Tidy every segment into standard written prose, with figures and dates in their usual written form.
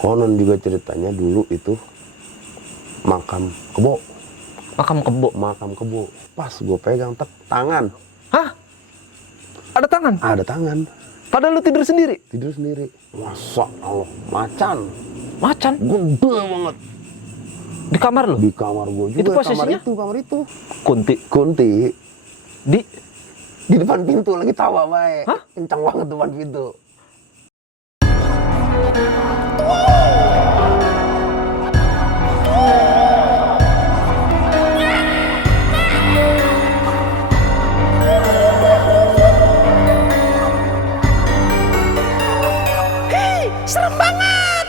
Konon juga ceritanya dulu itu makam kebo. Makam kebo. Makam kebo. Pas gue pegang tangan. Hah? Ada tangan? Ada tangan. Padahal lu tidur sendiri? Tidur sendiri. Masa Allah, macan. Macan? Gede banget. Di kamar lu? Di kamar gue juga. Itu posisinya? Kamar itu. Kunti. Di depan pintu lagi tawa baik. Hah? Kencang banget depan pintu. Serem banget!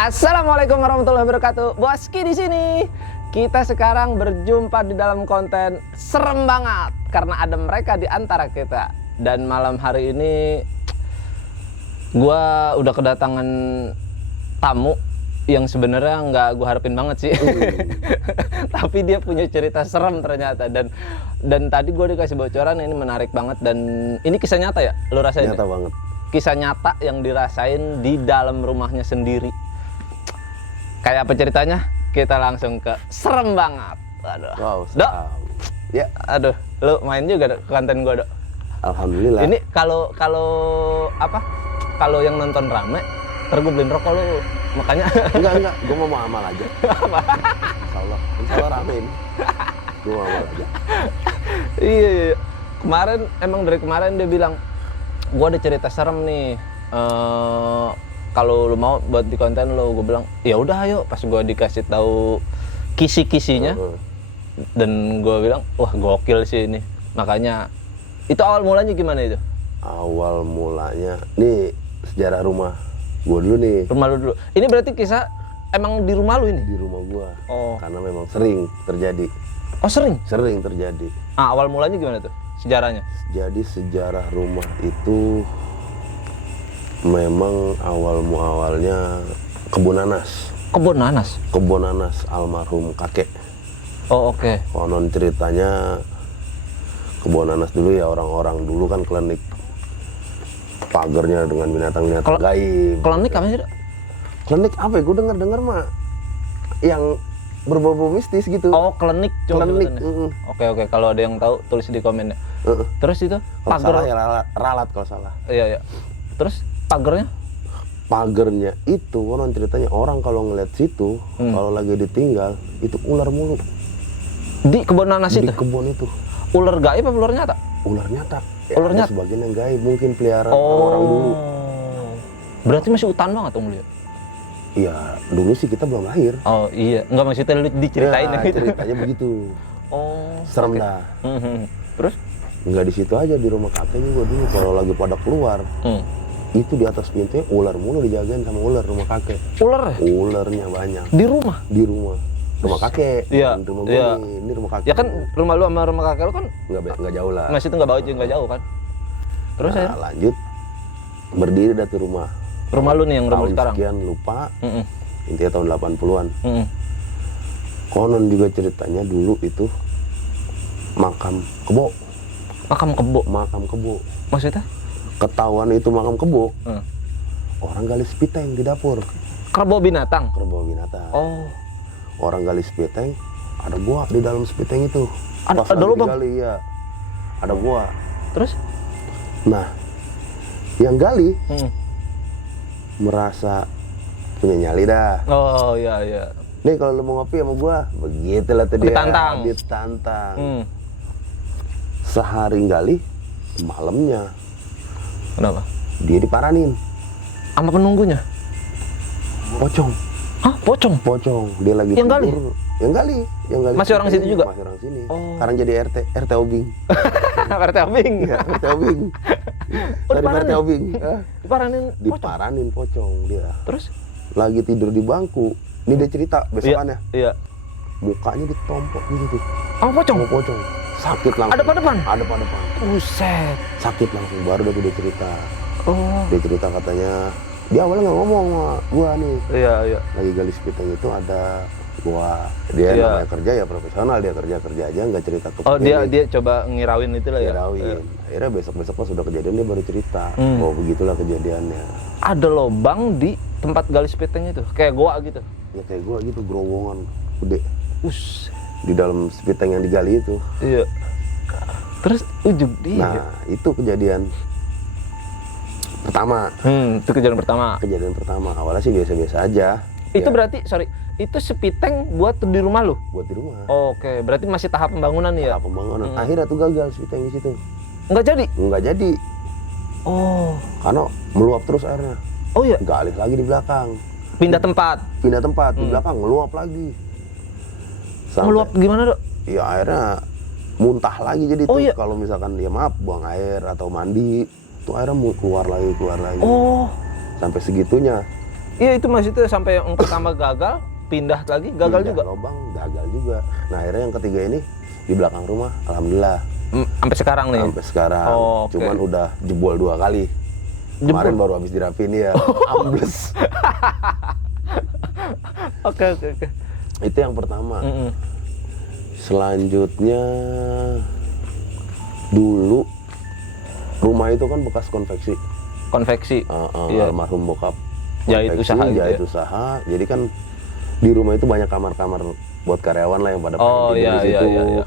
Assalamualaikum warahmatullahi wabarakatuh. Boski di sini. Kita sekarang berjumpa di dalam konten serem banget karena ada mereka di antara kita. Dan malam hari ini gua udah kedatangan tamu yang sebenarnya nggak gue harapin banget sih. Tapi dia punya cerita serem ternyata, dan tadi gue dikasih bocoran ini menarik banget, dan ini kisah nyata ya lo rasain? Nyata ya? banget. Kisah nyata yang dirasain di dalam rumahnya sendiri. Kayak apa ceritanya? Kita langsung ke serem banget. Aduh. Wow, Dok. Ya, Aduh, lo main juga ke konten gue, Dok. alhamdulillah. Ini kalau yang nonton rame, ntar gue beliin rokok lo. Makanya enggak, gue mau amal aja. Insya Allah ramein. Gue mau amal aja. Iya. Emang dari kemarin dia bilang, gua ada cerita serem nih. Kalau lu mau buat di konten lo, gue bilang, ya udah ayo. Pas gua dikasih tahu kisi-kisinya, dan gua bilang, wah gokil sih ini. Makanya itu awal mulanya gimana itu? Awal mulanya, nih sejarah rumah gue dulu nih. Rumah lu dulu. Ini berarti kisah emang di rumah lu ini? Di rumah gue. Oh. Karena memang sering terjadi. Oh sering? Sering terjadi. Awal mulanya gimana tuh sejarahnya? Jadi sejarah rumah itu memang awalnya kebun nanas. Kebun nanas? Kebun nanas almarhum kakek. Oh oke. Konon ceritanya kebun nanas dulu ya, orang-orang dulu kan klinik pagernya dengan binatang-binatang gaib. Klinik apa sih, Dok? Klinik apa ya? Gue dengar mah yang berbau mistis gitu. Oh, klinik. Klinik. Oke. Kalau ada yang tahu tulis di komen ya. Terus itu Kalau salah ya ralat kalau salah. Iya. Terus pagernya? Pagernya itu konon ceritanya orang kalau ngeliat situ, kalau lagi ditinggal itu ular mulu. Di kebun nanas itu? Di kebun itu. Ular gaib apa ular nyata? Ular nyata. Ular nyata. Sebagian yang gaib, mungkin peliharaan orang dulu. Berarti masih hutan banget dong lihat. Iya, dulu sih kita belum lahir. Oh iya, enggak maksudnya lu diceritain ya, gitu. Ceritanya begitu. Oh. Serem dah. Terus? Nggak di situ aja, di rumah kakek juga dulu kalau lagi pada keluar. Itu di atas pintunya ular mulu dijagain sama ular rumah kakek. Ular? Ularnya banyak. Di rumah? Di rumah. Rumah kakek. Iya. Rumah gue nih. Ini rumah kakek. Ya kan rumah lu sama rumah kakek lu kan nggak jauh lah. masih itu nggak jauh kan? Terus nah, lanjut berdiri dari rumah. Rumah lu nih yang rumah tahun sekarang? Sekian lupa. Intinya tahun 80-an. Konon juga ceritanya dulu itu makam kebo. Makam kebo? Makam kebo. Maksudnya? Ketahuan itu makam kebo. Orang gali spiteng di dapur. Kerbau binatang? Kerbau binatang. Oh. Orang gali spiteng, ada gua di dalam spiteng itu. Ada lubang? Gali, ya. Ada gua. Terus? Nah, yang gali merasa punya nyali dah. Oh iya. Nih kalau lu mau ngopi sama gua, begitulah tuh dia. Ditantang. Sehari gali, malamnya. Kenapa? Dia diparanin. Sama penunggunya? Pocong. Hah? Pocong? Dia lagi yang tidur. Yang gali. Masih orang situ juga? Masih orang sini. Oh. Sekarang jadi RT Obing. RT Obing? Iya, RT Obing. Oh, Dari RT Obing. Diparanin pocong dia. Terus? Lagi tidur di bangku. Ini dia cerita besokannya. Iya. Mukanya ditompok gitu tuh. Oh, pocong? Pocong. Sakit langsung. Ada depan? Ada depan. Buset. Sakit langsung. Baru dia cerita. Oh. Dia cerita katanya, dia awalnya nggak ngomong sama gua nih. Iya. Lagi gali spiteng itu ada Dia Iya. namanya kerja ya profesional, dia kerja aja nggak cerita ke Oh, dia pemilik. coba ngirawin itu lah ya. Dirawin. Akhirnya besok pas sudah kejadian dia baru cerita. Hmm. Oh begitulah kejadiannya. Ada lobang di tempat gali spiteng itu, kayak goa gitu. Ya kayak gua gitu, gerowongan gede Us. di dalam spiteng yang digali itu. Iya. Terus ujung dia. Nah itu kejadian pertama. Itu kejadian pertama. Kejadian pertama awalnya sih biasa-biasa aja. Itu Ya, berarti, sorry, itu spiteng buat di rumah lu? buat di rumah. Oke, berarti masih tahap pembangunan nih ya? Tahap pembangunan. Akhirnya tuh gagal spiteng di situ. Nggak jadi? Nggak jadi Oh. karena meluap terus airnya. Oh iya, Gali lagi di belakang. pindah tempat. Pindah tempat di belakang meluap lagi. Meluap gimana, Dok? Ya airnya muntah lagi jadi Oh, tuh iya. kalau misalkan dia maaf buang air atau mandi tuh airnya mau keluar lagi. Oh. Sampai segitunya. Iya, itu maksudnya sampai yang pertama gagal, pindah lagi, gagal Pindah juga. lubang gagal juga. Nah akhirnya yang ketiga ini di belakang rumah alhamdulillah Sampai sekarang nih. sampai sekarang. Oh, oke. Cuman udah jebol 2 kali. Kemarin baru habis dirapin ya. Ambles. Oke. Itu yang pertama. Mm-mm. Selanjutnya dulu rumah itu kan bekas konveksi. Konveksi. Iya. Almarhum bokap Jahit konveksi, usaha gitu jahit ya? usaha. Jadi kan di rumah itu banyak kamar-kamar buat karyawan lah yang pada pengen Oh, tidur iya, di situ. iya.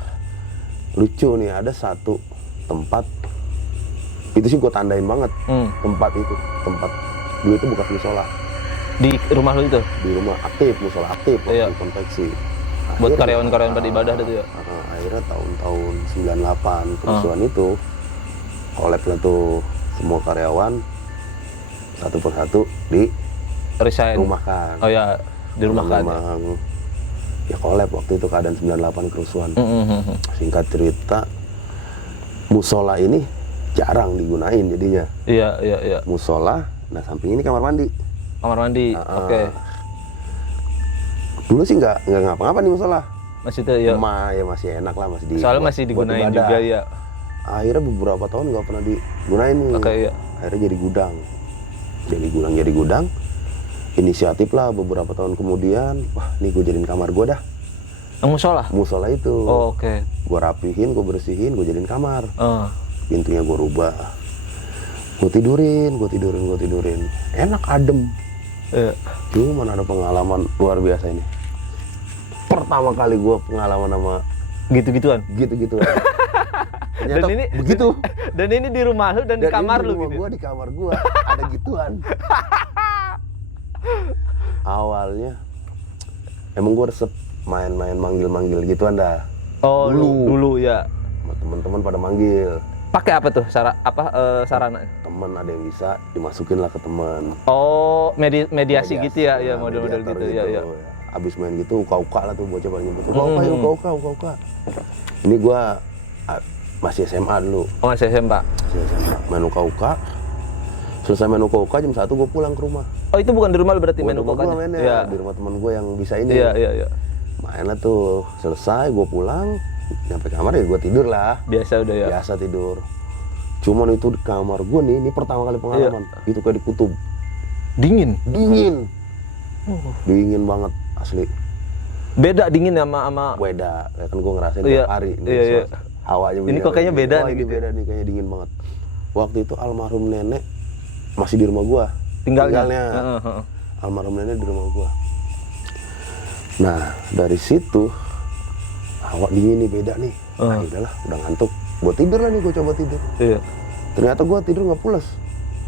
Lucu nih, ada satu tempat itu sih gue tandain banget. Tempat dulu itu bekas musola. Di rumah lu itu? Di rumah aktif, musola aktif waktu Iya. di konveksi. Buat Akhirnya, karyawan-karyawan pada ibadah itu ya? akhirnya tahun-tahun 98 kerusuhan itu kolab lah tuh semua karyawan satu persatu di Resign. rumahkan. Oh ya, di rumah kan. Memang ya kolab waktu itu keadaan 98 kerusuhan. Singkat cerita, musola ini jarang digunain jadinya. Iya. Musola, nah samping ini kamar mandi. Kamar mandi. Oke. Dulu sih nggak ngapa-ngapa nih musola. Maksudnya ya. Ya masih enak lah, masih Soalnya buat- masih buat digunain ibadah. juga ya. Akhirnya beberapa tahun nggak pernah digunain nih. Oke, iya. Akhirnya jadi gudang. Jadi gudang. Inisiatif lah beberapa tahun kemudian, wah nih gue jadiin kamar gue dah. Musola. Musola itu. Oh, oke. Gue rapihin, gue bersihin, gue jadiin kamar. Oh. Pintunya gue rubah. Gue tidurin. Enak, adem. Iya. Cuman ada pengalaman luar biasa ini. Pertama kali gue pengalaman sama Gitu-gituan. gitu-gitu. Dan ini begitu. Dan ini di rumah lu dan di kamar ini lu rumah gitu. gua, di kamar gue ada gituan. Awalnya emang gue resep main-main manggil-manggil gituan dah. Oh, dulu ya. Sama teman-teman pada manggil. Pakai apa tuh? Sarana? Temen ada yang bisa dimasukin lah ke teman. Oh, mediasi gitu ya, ya Nah, model-model mediator gitu ya. Abis main gitu uka-uka lah tuh bocah pada nyebut uka-uka. Ini gue masih SMA dulu. Oh, masih SMP. Main uka-uka. Selesai main uka-uka jam 1 gue pulang ke rumah. Oh, itu bukan di rumah lu berarti main Gua uka-ukanya? mainnya Iya. di rumah teman gue yang bisa ini. Iya. Main lah tuh, selesai gue pulang, nyampe kamar ya gue tidur lah. Biasa udah ya. Biasa tidur. Cuman itu di kamar gue nih, ini pertama kali pengalaman. Itu kayak di kutub. Dingin. Dingin banget asli. Beda dingin sama Beda, ya kan gue ngerasain Iya. tiap hari. Iya. Hawanya Ini kok kayaknya beda nih ini gitu. beda nih, kayaknya dingin banget. Waktu itu almarhum nenek masih di rumah gue. tinggalnya. Almarhum nenek di rumah gua. Nah dari situ hawa dingin nih, beda nih. Nah udahlah, udah ngantuk. Gua tidur lah nih, gua coba tidur. Iya. Ternyata gua tidur nggak pulas.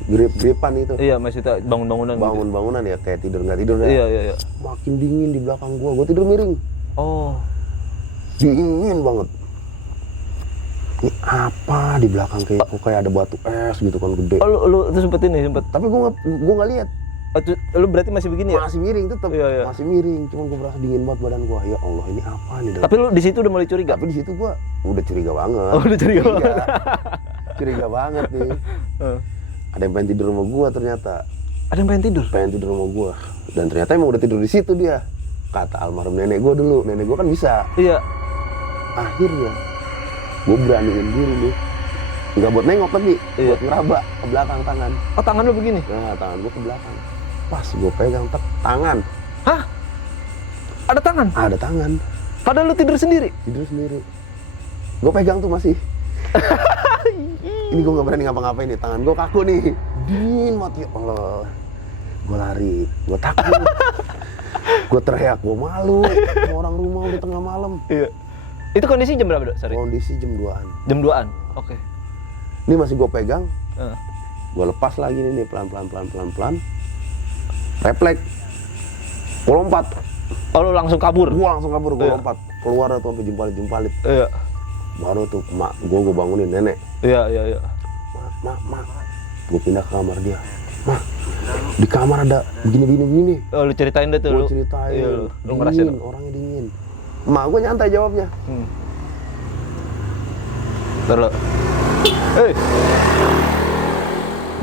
Grip-gripan itu. Iya, masih bangun-bangunan. Bangun-bangunan ya kayak tidur nggak tidur dah. Iya. Makin dingin di belakang gua tidur miring. Oh. Dingin banget. Ini apa di belakang kayak ada batu es gitu kan gede. Oh, lu sempet Tapi gua nggak lihat. Oh, lu berarti masih begini ya? Masih miring tetap. Iya. Masih miring. Cuman gua merasa dingin banget badan gua. Ya Allah, ini apa nih? Tapi lu di situ udah mulai curiga? Tapi di situ gua udah curiga banget. Oh, udah curiga banget. Curiga banget nih. Ada yang pengen tidur sama gua ternyata. Ada yang pengen tidur? Pengen tidur sama gua. Dan ternyata emang udah tidur di situ dia. Kata almarhum nenek gua dulu. Nenek gua kan bisa. Iya. Akhirnya gua beraniin diri nih. Enggak buat nengok tapi buat ngeraba ke belakang tangan. Oh, tangan lu begini? Nah, tangan gua ke belakang. Pas gua pegang tangan. Hah? Ada tangan? Ada tangan. Padahal lu tidur sendiri? Tidur sendiri. Gue pegang tuh masih. Ini gue nggak berani ngapa-ngapain nih, tangan gue kaku nih. Dingin mati, ya Allah. Gue lari, gue takut. Gue teriak, gue malu. Sama orang rumah udah tengah malam. Iya. Itu kondisi jam berapa, Dok? Sorry. Kondisi jam 2-an. Jam 2-an. Oke. Ini masih gue pegang. Heeh. Gue lepas lagi nih pelan-pelan. Refleks. Gue lompat. Oh, lu langsung kabur? Gue langsung kabur, gue Iya. lompat. Keluar tuh sampai jumpalit. Iya. Baru tuh mak gue bangunin, nenek. Iya. Mak. Gue pindah ke kamar dia. Mak, di kamar ada begini. Oh, lu ceritain deh tuh lu. Gue ceritain. Iya, lu ngerasain. Dingin, orangnya dingin. Mak gue nyantai jawabnya. Ntar lu.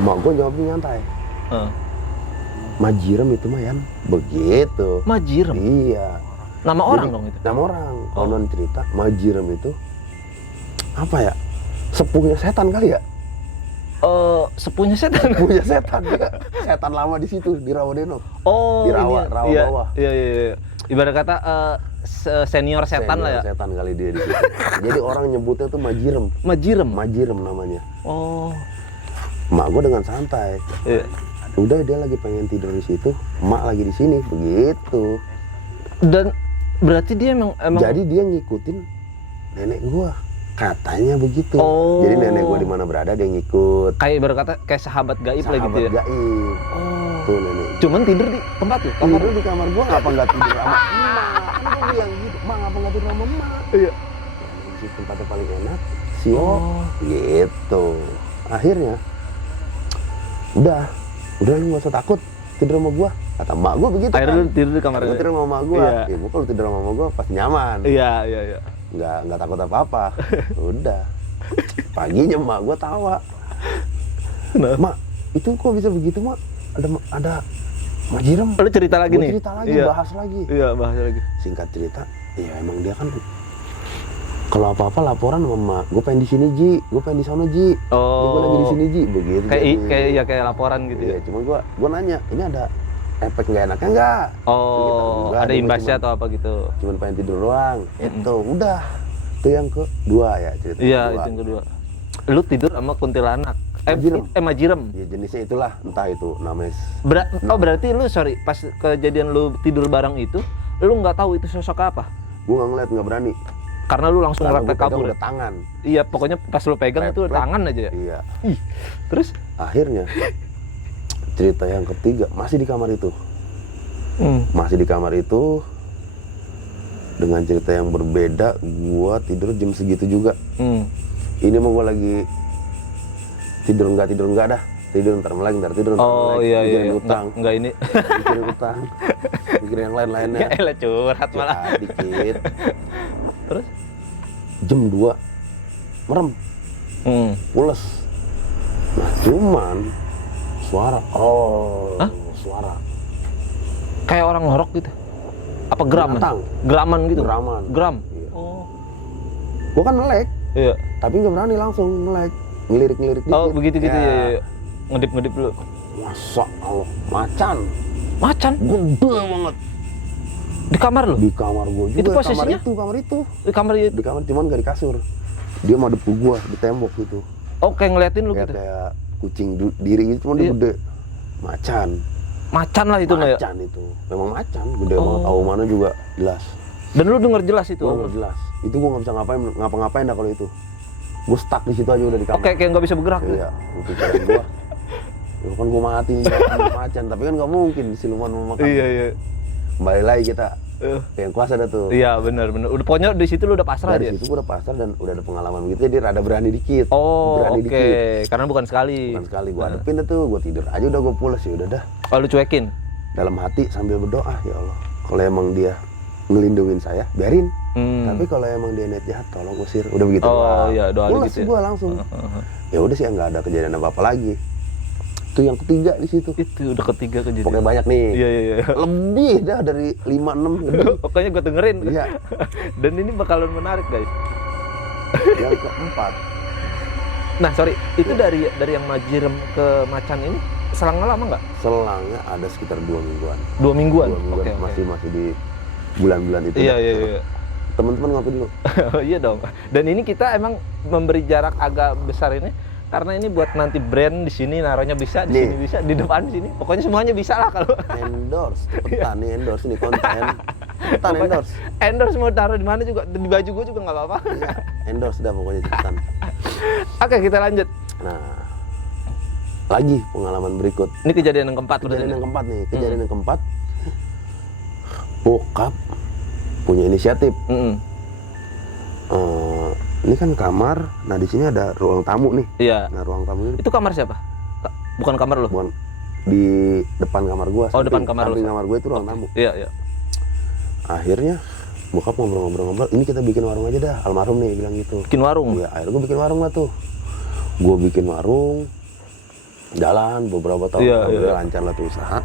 Mak gue jawabnya nyantai. Majirem itu mah Yan. Begitu. Majirem? Iya. Nama orang Jadi, dong itu? Nama orang. Kalau non cerita, Majirem itu apa ya? Sepuhnya setan kali ya? Sepuhnya setan? Sepuhnya setan dia. Setan lama di situ, di Rawadenok. Oh, Di rawa iya, bawah. Iya. Ibarat kata senior setan lah ya? Setan kali dia di situ. Jadi orang nyebutnya tuh Majirem. Majirem namanya. Oh. Mak gue dengan santai. Iya. Udah dia lagi pengen tidur di situ, mak lagi di sini, begitu. Dan berarti dia emang Jadi dia ngikutin nenek gua, katanya begitu. Oh. Jadi nenek gua di mana berada dia ngikut. kayak ibarat kata kayak sahabat gaib lah gitu ya. Sahabat gaib. Oh. Tuh nenek. Cuman tidur di tempat tuh, kamar Tidur di kamar gua ngapa nggak tidur sama emak? Kan gua bilang gitu, mak ngapa nggak tidur sama emak? Iya. Di tempatnya paling enak, sio. Oh. Gitu. Akhirnya, udah lu nggak usah takut tidur sama gua. Kata emak gua begitu. Akhirnya kan. lu tidur di kamar Gua dia? tidur sama emak gua. Iya. Ya gua kalau tidur sama emak gua pasti nyaman. Iya. Nggak takut apa-apa. Udah. Paginya emak gua tawa. Kenapa? Mak, itu kok bisa begitu, Mak? Ada Majirem. Lu cerita lagi Gua nih? cerita lagi, Iya. bahas lagi. Iya, bahas lagi. Singkat cerita, ya emang dia kan kalau apa-apa laporan sama emak. Gue pengen di sini, Ji. Gue pengen di sana, Ji. Gue lagi di sini, Ji. Begitu. Kayak laporan gitu Iya, ya. cuma gue nanya, ini ada efek nggak enaknya nggak? Oh, Enggak, ada dia imbasnya cuman- atau apa gitu. Cuman pengen tidur doang. Itu udah. Itu yang kedua ya cerita. Iya, kedua. itu yang kedua. Lu tidur sama kuntilanak. Majirem. Majirem. Ya jenisnya itulah, entah itu namanya. Berarti lu pas kejadian lu tidur bareng itu, lu nggak tahu itu sosok apa? Gue nggak ngeliat, nggak berani. Karena lu langsung Karena refleks gue pegang kabur. udah tangan. Iya, pokoknya pas lu pegang itu Refleks. tangan aja ya. Iya. Ih, terus? Akhirnya cerita yang ketiga masih di kamar itu. Masih di kamar itu dengan cerita yang berbeda. Gua tidur jam segitu juga. Ini mau gua lagi tidur enggak dah. Tidur ntar melek, ntar tidur ntar Oh melek. iya. Mikirin utang, Enggak ini. mikirin utang, mikirin yang lain-lainnya. Ya elah curhat malah. Curhat dikit. Terus? Jam 2 merem, pules. Nah cuman suara, Hah? suara Kayak orang ngorok gitu. Apa geraman? Binatang. Geraman gitu. Geraman. Geram. Iya. Oh. Gua kan melek, Iya. tapi nggak berani langsung melek, ngelirik dikit. Oh, begitu gitu Ya. ya. Ngedip dulu. Masa Allah, macan Macan gede banget di kamar lu? di kamar gua juga. Itu posisinya? kamar itu Di kamar itu. di kamar, cuman gak di kasur. Dia madep ke gua di tembok gitu, Oh, kayak ngeliatin lu kayak gitu. kayak kucing diri gitu, cuman dia Iya. gede. Macan Macan lah itu ya. macan itu memang macan gede Oh. banget, tahu mana juga jelas. Dan lu denger jelas itu. Gua nggak jelas itu, gua nggak bisa ngapa-ngapain dah kalau itu. Gua stuck di situ aja udah di kamar. Oke, kayak nggak bisa bergerak. Iya, pikiran gua. Ya kan gua mati nih macan, tapi kan nggak mungkin siluman mau makan. Iya. Kembali lagi kita Eh, yang kelas ada tuh. Iya, benar. Udah pokoknya di situ lu udah pasrah Dari dia. situ gua udah pasrah dan udah ada pengalaman gitu, jadi rada berani dikit. Oh, berani oke. dikit. Karena bukan sekali. Bukan sekali gua hadepin dah tuh, gua tidur aja udah gua pules, ya udah dah. Oh, lu cuekin. Dalam hati sambil berdoa, ya Allah, kalau emang dia ngelindungin saya, biarin. Tapi kalau emang dia niat jahat, tolong usir. Udah begitu. Oh, doang. iya, doa Pules gitu ya. gua langsung. Ya udah sih, nggak ada kejadian apa-apa lagi. Itu yang ketiga di situ. Itu udah ketiga kejadian. Pokoknya banyak nih. Iya. Lebih dah dari 5-6 lebih. Pokoknya gue dengerin. Iya. Dan ini bakalan menarik, guys. Yang keempat, Nah, sorry, itu dari yang Majirem ke Macan ini selangnya lama nggak? selangnya ada sekitar 2 mingguan. 2 mingguan. 2 mingguan Oke. masih di bulan-bulan itu. Iya. Teman-teman ngopi dulu. Iya dong. Dan ini kita emang memberi jarak agak besar ini karena ini buat nanti brand di sini naruhnya bisa, di sini bisa, di depan sini. Pokoknya semuanya bisa lah kalau Endorse, cepetan nih endorse ini konten. Cepetan endorse. Endorse mau taruh di mana juga, di baju gue juga nggak apa-apa. Iya, endorse dah pokoknya cepetan. Oke, kita lanjut. Nah, lagi pengalaman berikut. Ini kejadian yang keempat. Kejadian yang keempat nih, kejadian yang keempat. Bokap punya inisiatif. Ini kan kamar, nah di sini ada ruang tamu nih. Iya. Nah ruang tamu ini Itu kamar siapa? Bukan kamar lo? bukan di depan kamar gua. Oh, depan kamar lu. Samping kamar gua itu ruang tamu. Iya. Akhirnya bokap ngobrol-ngobrol, ini kita bikin warung aja dah. Almarhum nih bilang gitu. Bikin warung? Iya, akhirnya gua bikin warung lah tuh. Gua bikin warung, jalan beberapa tahun, alhamdulillah lancar lah tuh usaha.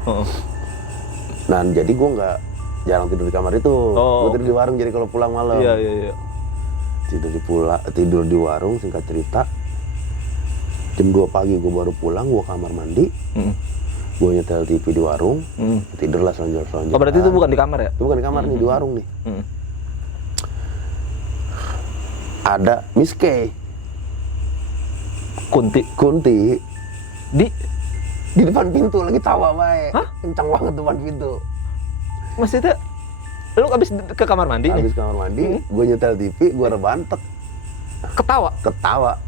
Nah jadi gua nggak jarang tidur di kamar itu. Gua tidur di warung jadi kalau pulang malam. Iya. Tidur di warung, singkat cerita jam 2 pagi gue baru pulang, gue kamar mandi, gue nyetel TV di warung, tidurlah selanjutnya. Oh berarti itu bukan di kamar ya? Itu bukan di kamar nih, di warung nih. Ada Miss K, Kunti di depan pintu lagi tawa baik. Kencang banget depan pintu. Maksudnya lu abis ke kamar mandi nih? Abis kamar mandi, gue nyetel TV, gue rebahan ketawa.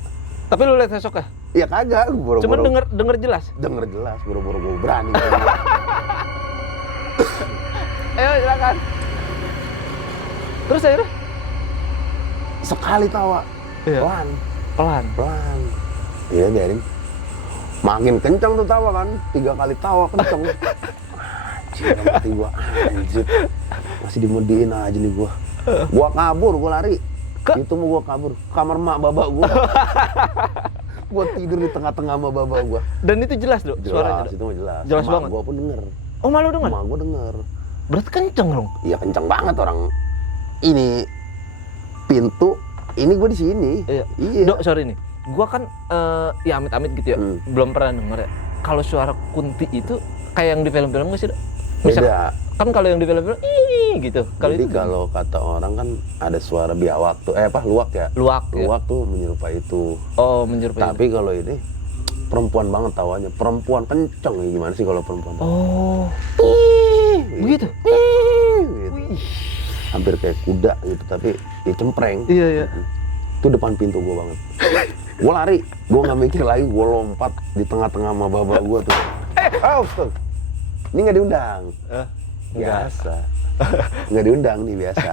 Tapi lu lihat besok ya? Ya kagak, boro-boro. Cuman denger jelas. Denger jelas, boro-boro gue berani. Ayo silakan. Terus akhirnya? Sekali tawa, Pelan. Iya biarin. Makin kencang tuh tawa kan, 3 kali tawa kencang. Anjir, mati gua, anjir. Masih dimediin aja nih gua. Gua kabur, gua lari. Itu mau gua kabur, kamar mak babak gua. Gua tidur di tengah-tengah sama babak gua. Dan itu jelas dong suaranya? Jelas, itu mah jelas. Jelas Mak banget. Gua pun denger. Oh malu denger? Mak gua denger. Berarti kenceng dong? Iya kencang banget orang. Ini pintu, ini gua di sini. Iya. Dok, sorry nih. Gua kan ya amit-amit gitu ya. Belum pernah denger ya. Kalau suara Kunti itu kayak yang di film-film nggak sih, Dok? Beda. Kan kalau yang di film-film gitu. Jadi kalau kata orang kan ada suara biawak tuh, luwak ya? Luwak Tuh menyerupai itu. Oh, menyerupai. Tapi kalau ini perempuan banget tawanya, perempuan kenceng. Gimana sih kalau perempuan? Oh, begitu? Gitu. Hampir kayak kuda gitu, tapi ya cempreng. Iya. Itu depan pintu gua banget. Gua lari, gua nggak mikir lagi, gua lompat di tengah-tengah sama babak gua tuh. Tuh. Ini nggak diundang. Biasa. Nggak diundang nih biasa.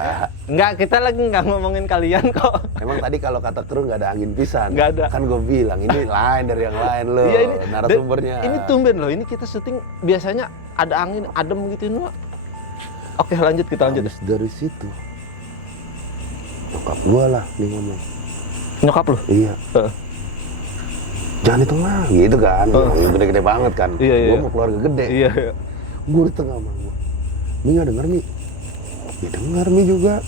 Enggak, kita lagi nggak ngomongin kalian kok. Emang tadi kalau kata kru nggak ada angin pisan. Nggak ada. Kan gue bilang ini lain dari yang lain loh. Iya, ini narasumbernya. Ini tumben loh. Ini kita syuting biasanya ada angin adem gitu loh. Oke, kita lanjut. Habis dari situ nyokap gua lah nih ngomong. Nyokap lu? Iya. Jangan di tengah gitu kan. Yang gede-gede banget kan. Iya. Gua mau keluarga gede. Iya. Gua di tengah sama gua. Mi nggak denger Mi? Ya denger Mi juga.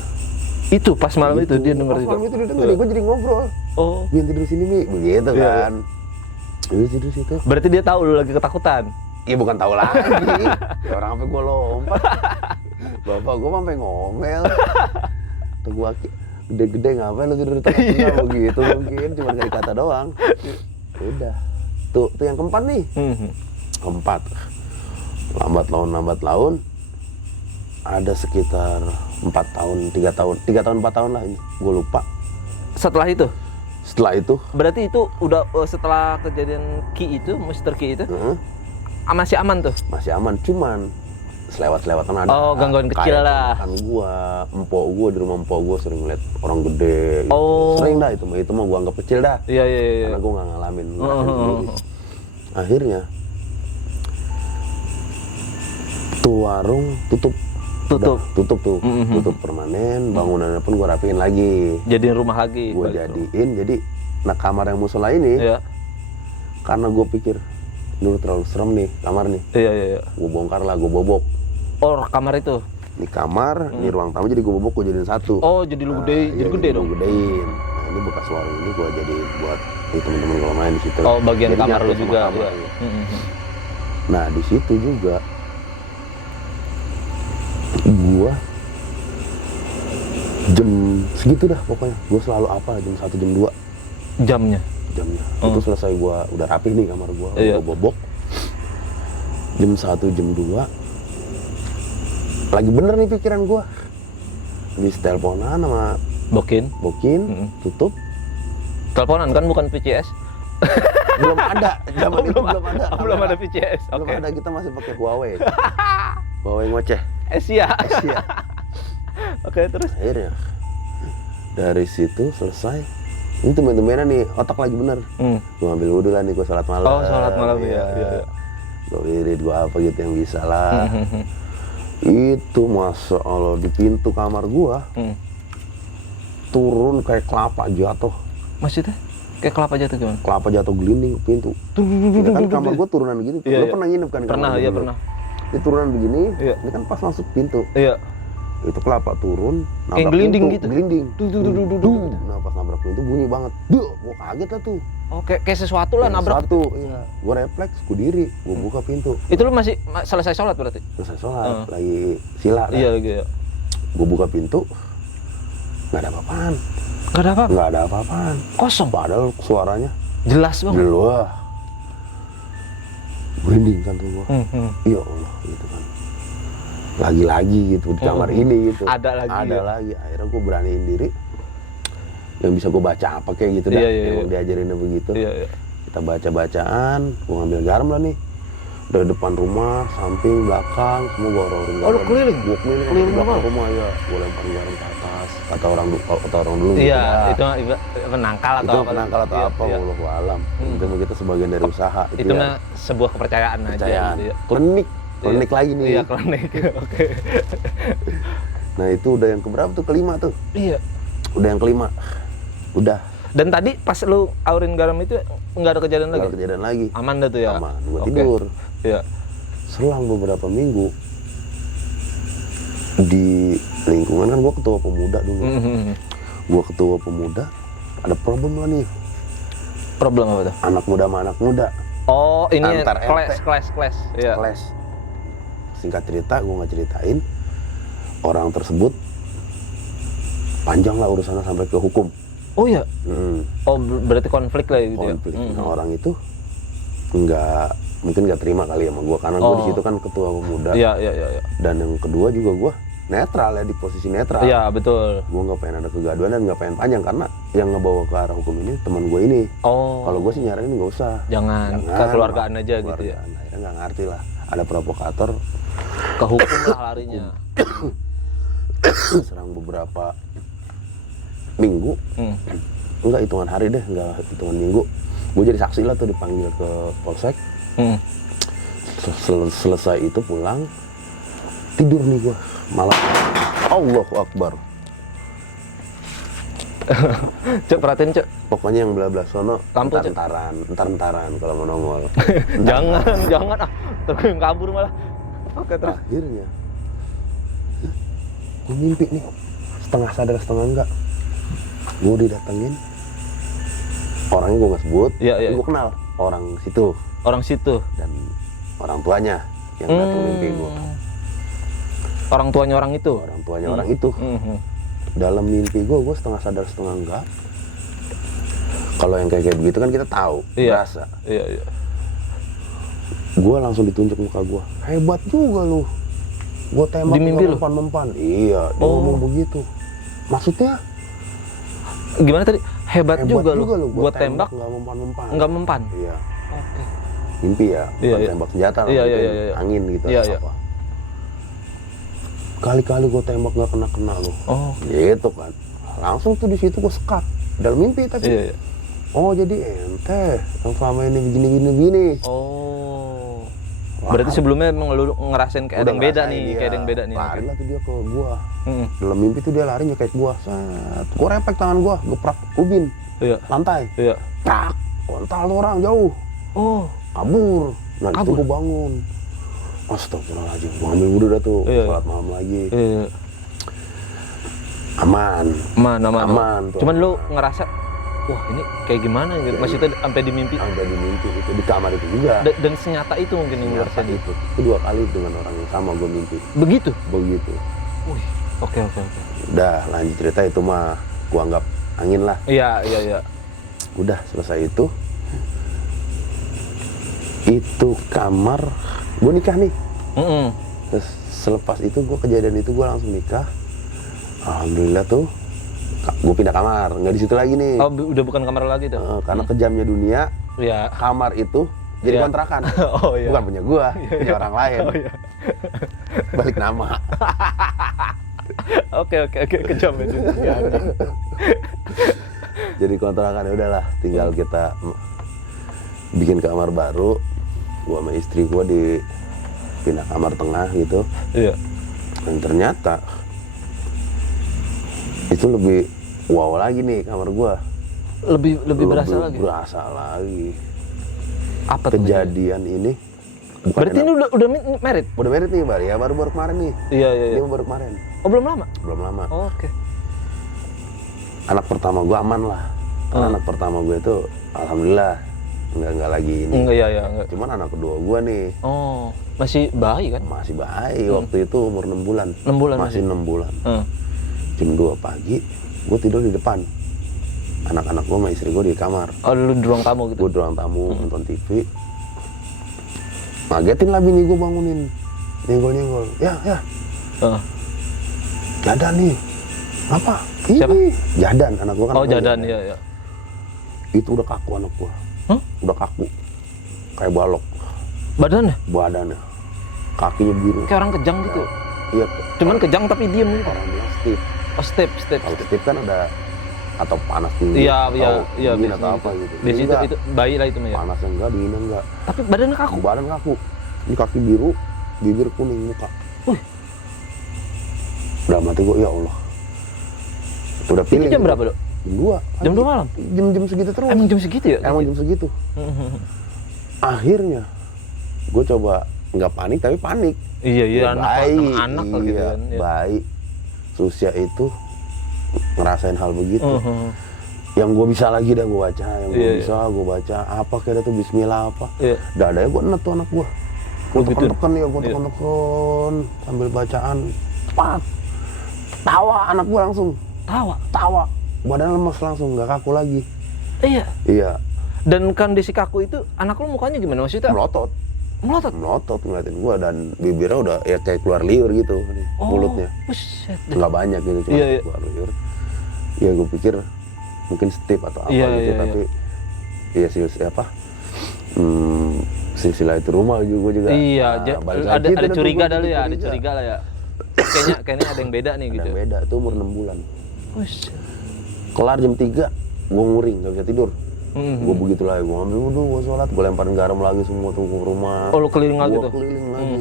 Itu pas malam itu dia denger pas itu. malam itu dia denger, gua jadi ngobrol. Oh. Mi tidur di sini Mi, begitu Iya. kan. Dia tidur situ. Berarti dia tahu lu lagi ketakutan. Iya bukan tahu lagi. Ya orang sampai gua lompat. Bapak gua sampai ngomel. Tuh gua gede-gede ngapain lu tidur di tengah-tengah begitu mungkin cuma dari kata doang. Udah. Tuh yang keempat nih. Keempat. Lambat laun ada sekitar 4 tahun, 3 tahun 4 tahun lah ini. Gue lupa. Setelah itu? Berarti itu udah setelah kejadian Ki itu, Mr. Ki itu? Masih aman tuh? Masih aman, cuman selewat-selewatan ada. Oh, gangguan kecil lah. Kan empok gua di rumah empok gua sering ngeliat orang gede gitu. Sering dah itu mah gua anggap kecil dah. Iya. Karena gua nggak ngalamin. Akhirnya tuh warung tutup permanen, bangunannya pun gua rapiin lagi. Jadiin rumah lagi. Gua jadi kamar yang musola ini. Iya. Karena gua pikir dulu terlalu serem nih kamar nih. Iya. Gua bongkar lah, gua bobok. Oh, kamar itu? Ini kamar, ini ruang tamu, jadi gua bobok, gua jadiin satu. Oh, jadi lu gede dong? Gedein. Nah, ini bekas warung ini gua jadiin buat teman-teman kalau main di situ. Oh, bagian jadi kamar lu juga. Kamar, ya. Nah, di situ juga gua Jam segitu dah pokoknya. Gue selalu apa jam 1 jam 2 Jamnya. Itu selesai gue udah rapih nih kamar gue, gue bobok. Jam 1 jam 2 lagi bener nih pikiran gue. Di teleponan sama Bokin. Tutup. Teleponan kan bukan VCS. Belum ada, zaman itu belum ada. Belum ada VCS. Belum Oke. ada, kita masih pakai Huawei. Huawei ngoceh. Asia. Asia. Oke, terus? Akhirnya dari situ selesai. Ini temen-temenan nih, otak lagi bener. Gue ambil wudhu lah nih, gue sholat malam. Oh, sholat malam ya. Gue wirid, gue apa gitu yang bisa lah. Itu Masya Allah di pintu kamar gue turun kayak kelapa jatuh. Maksudnya? Kayak kelapa jatuh gimana? Kelapa jatuh gelinding ke pintu. Ya kan kamar gue turunan gitu. Lo pernah nginep kan? Pernah, iya pernah. Ini turunan begini, Iya. ini kan pas masuk pintu. Iya. Itu kelapa turun, Kayak gelinding gitu? Gelinding. Duh. Nah pas nabrak pintu bunyi banget. Duh, gue kaget lah tuh. Oh, kayak sesuatu lah nabrak. Satu, iya. Gue refleks, gue diri, gue buka pintu. Itu lu masih selesai sholat berarti? Selesai sholat, lagi sila kan. Iya, lagi ya. Gue buka pintu, nggak ada apa-apaan. Gak ada apa-apa? Nggak ada apa-apaan. Kosong? Padahal suaranya Jelas banget? wah. Merinding kan tuh gue. Ya Allah, gitu kan. Lagi-lagi gitu di kamar ini gitu. Ada lagi. Akhirnya gue beraniin diri. Yang bisa gue baca apa kayak gitu dah. Emang diajarinnya begitu. Iya. Kita baca-bacaan, gue ngambil garam lah nih. Dari depan rumah, samping, belakang, semua gue orang garam. Oh, lu keliling? Gue keliling belakang rumah ya. Gue lempar garam ke atas. Kata orang dulu. Iya, gitu, itu penangkal atau itu apa? penangkal atau apa, wallahu alam. Itu kita sebagian dari usaha. Itu mah sebuah kepercayaan aja. Kepercayaan. Gitu ya. Klinik lagi nih. Iya, klinik. Oke. Nah itu udah yang keberapa tuh? Kelima tuh. Iya. Udah yang kelima. Udah. Dan tadi pas lu aurin garam itu nggak ada kejadian lagi? Nggak ada kejadian lagi. Aman dah tuh ya? Aman. Gue tidur. Iya. Selang beberapa minggu di lingkungan kan gue ketua pemuda dulu. Gue ketua pemuda, ada problem lah nih. Problem apa tuh? Anak muda sama anak muda. Oh, ini Antar kelas. Iya. Kelas. Singkat cerita, gue nggak ceritain. Orang tersebut panjang lah urusannya sampai ke hukum. Oh iya. Oh, berarti konflik lah gitu Konflik. ya. Nah, orang itu mungkin nggak terima kali ya sama gue karena gue di situ kan ketua pemuda. Iya. Dan yang kedua juga gue netral ya, di posisi netral. Iya, betul. Gue nggak pengen ada kegaduhan dan nggak pengen panjang karena yang ngebawa ke arah hukum ini teman gue ini. Oh. Kalau gue sih nyaranin nggak usah. Jangan kekeluargaan aja gitu ya. Akhirnya nggak ngerti lah. Ada provokator. Ke hukum lah larinya. Serang beberapa minggu. Enggak hitungan hari deh, enggak hitungan minggu. Gue jadi saksi lah tuh, dipanggil ke polsek. Selesai itu pulang, tidur nih gue malam. Allahu Akbar. Cuk, perhatiin Cuk. Pokoknya yang belah-belah sono Lampu, Cuk. entar-entaran kalau mau nongol. Jangan terus yang kabur malah. Oke, terus. Akhirnya gue mimpi nih, setengah sadar setengah enggak. Gue didatengin, orangnya gue nggak sebut, Iya. gue kenal orang situ Orang situ. dan orang tuanya yang datang mimpi gue. Orang tuanya orang itu. Orang tuanya orang itu. Dalam mimpi gue setengah sadar setengah enggak. Kalau yang kayak begitu kan kita tahu, berasa. Iya. Gue langsung ditunjuk muka gue, hebat juga lu. Gue tembak Di mimpi lu? mempan-mempan. Iya, dia ngomong begitu. Maksudnya? Gimana tadi? Hebat juga lu. Gue Gua tembak nggak mempan-mempan. nggak mempan. Iya. Oke. Mimpi ya, bukan tembak senjata lah, Iya, mungkin iya. angin gitu Iya, atau iya. apa. Kali-kali gue tembak nggak kena lu. Oh. Gitu kan. Langsung tuh di situ gue sekat. Dalam mimpi tapi. Iya. Oh jadi ente yang selama ini begini. Oh. Berarti sebelumnya emang lu ngerasain kayak ada yang beda nih, kayak ada yang beda nih. Lari lah tuh dia ke gua. Hmm. Dalam mimpi tuh dia lari nyekek gua. Set. Gua repek tangan gua, geprak ubin. Iya. Lantai. Iya. Prak. Kontal tuh orang jauh. Oh. Kabur. Nah itu Kabur? gua bangun. Astagfirullahaladzim. Gua ambil wudhu dah tuh. Iya. Sholat malam lagi. Iya. Aman. Aman. Tuh, Cuman lu aman. ngerasa, wah ini kayak gimana gitu? Maksudnya sampai di mimpi. Sampai di mimpi itu di kamar itu juga. Dan senyata itu mungkin yang lu Ternyata rasain. itu 2 kali dengan orang yang sama gua mimpi. Begitu? Begitu. Wih. Oke. Udah lanjut cerita itu mah gua anggap angin lah. Iya. Udah selesai itu kamar gua nikah nih. Terus selepas itu gua kejadian itu gua langsung nikah. Alhamdulillah tuh gue pindah kamar, nggak di situ lagi nih. Oh, udah bukan kamar lagi tuh. Karena kejamnya dunia, Iya. kamar itu jadi kontrakan. Oh iya. Bukan punya gua, punya orang lain. Oh iya. Balik nama. Oke, kejam itu. Jadi kontrakan ya udahlah, tinggal kita bikin kamar baru. Gua sama istri gua di pindah kamar tengah gitu. Iya. Dan ternyata itu lebih wow lagi nih kamar gua. Lebih berasa lagi. Berasa lagi. Apa tuh? Kejadian ini. Berarti ini udah married? Udah married nih, Bar. Ya baru kemarin nih. Iya. Dia baru kemarin. Oh, belum lama? Belum lama. Oh, oke. Anak pertama gua aman lah. Karena anak pertama gua itu alhamdulillah nggak lagi ini. Enggak. Cuman anak kedua gua nih Oh, masih bayi kan? masih bayi waktu itu umur 6 bulan. 6 bulan Masih 6 bulan. Hmm. Jam 2 pagi gua tidur di depan. Anak-anak gua sama istri gua di kamar. Oh, lu di ruang tamu gitu? Gua di ruang tamu nonton TV. Ngagetin lah bini gua bangunin. Nyenggol. Ya. Jadan nih. Apa? Siapa? Ini. Jadan anak gua kan. Oh, Jadan, iya. Itu udah kaku anak gua. Hah? Udah kaku. Kayak balok Badannya? badannya. Kakinya biru. Kayak orang kejang gitu? Iya. Cuman kejang tapi diem gitu? Orang bilang stiff. Oh, step. Kalau stiff kan ada atau panas tinggi. Iya, dingin biasanya atau apa gitu. Di situ Enggak. itu bayi lah itu mah ya. Panasnya enggak, dinginnya enggak. Tapi badannya kaku. Badan kaku. Ini kaki biru, bibir kuning, muka. Wih. Udah mati gua, ya Allah. Udah pilih. Itu jam berapa, Dok? Jam 2. Jam 2 malam? Jam segitu terus. Emang jam segitu ya? Emang jam segitu. Akhirnya gue coba nggak panik tapi panik. Iya, anak iya, gitu kan. Iya. Baik. Susia itu ngerasain hal begitu. Yang gue bisa lagi dah gue baca, gue baca apa kayak itu Bismillah apa. Iya. Dadanya gue net tuh anak gue. Gue gitu? tekan ya, gue tekan sambil bacaan. Cepat. Tawa anak gue langsung. Tawa. Badan lemas langsung, nggak kaku lagi. Iya. Iya. Dan kondisi kaku itu anak lu mukanya gimana maksudnya? Melotot ngeliatin gua dan bibirnya udah ya kayak keluar liur gitu mulutnya. Buset. Nggak banyak gitu cuma Iya. keluar liur. Ya gue pikir mungkin stip atau apa Iya, gitu tapi iya silsilah itu rumah juga juga. Iya, balik lagi ada tuh, curiga gua dah lu ya, ada curiga lah ya. Kayaknya ada yang beda nih Ada gitu. yang beda itu umur 6 bulan. Buset. Kelar jam 3 gua nguring nggak bisa tidur. Gue begitu lagi, gue ambil wudhu, gue sholat, gue lemparin garam lagi semua tuh ke rumah. Oh, lu keliling lagi tuh? Gue keliling lagi.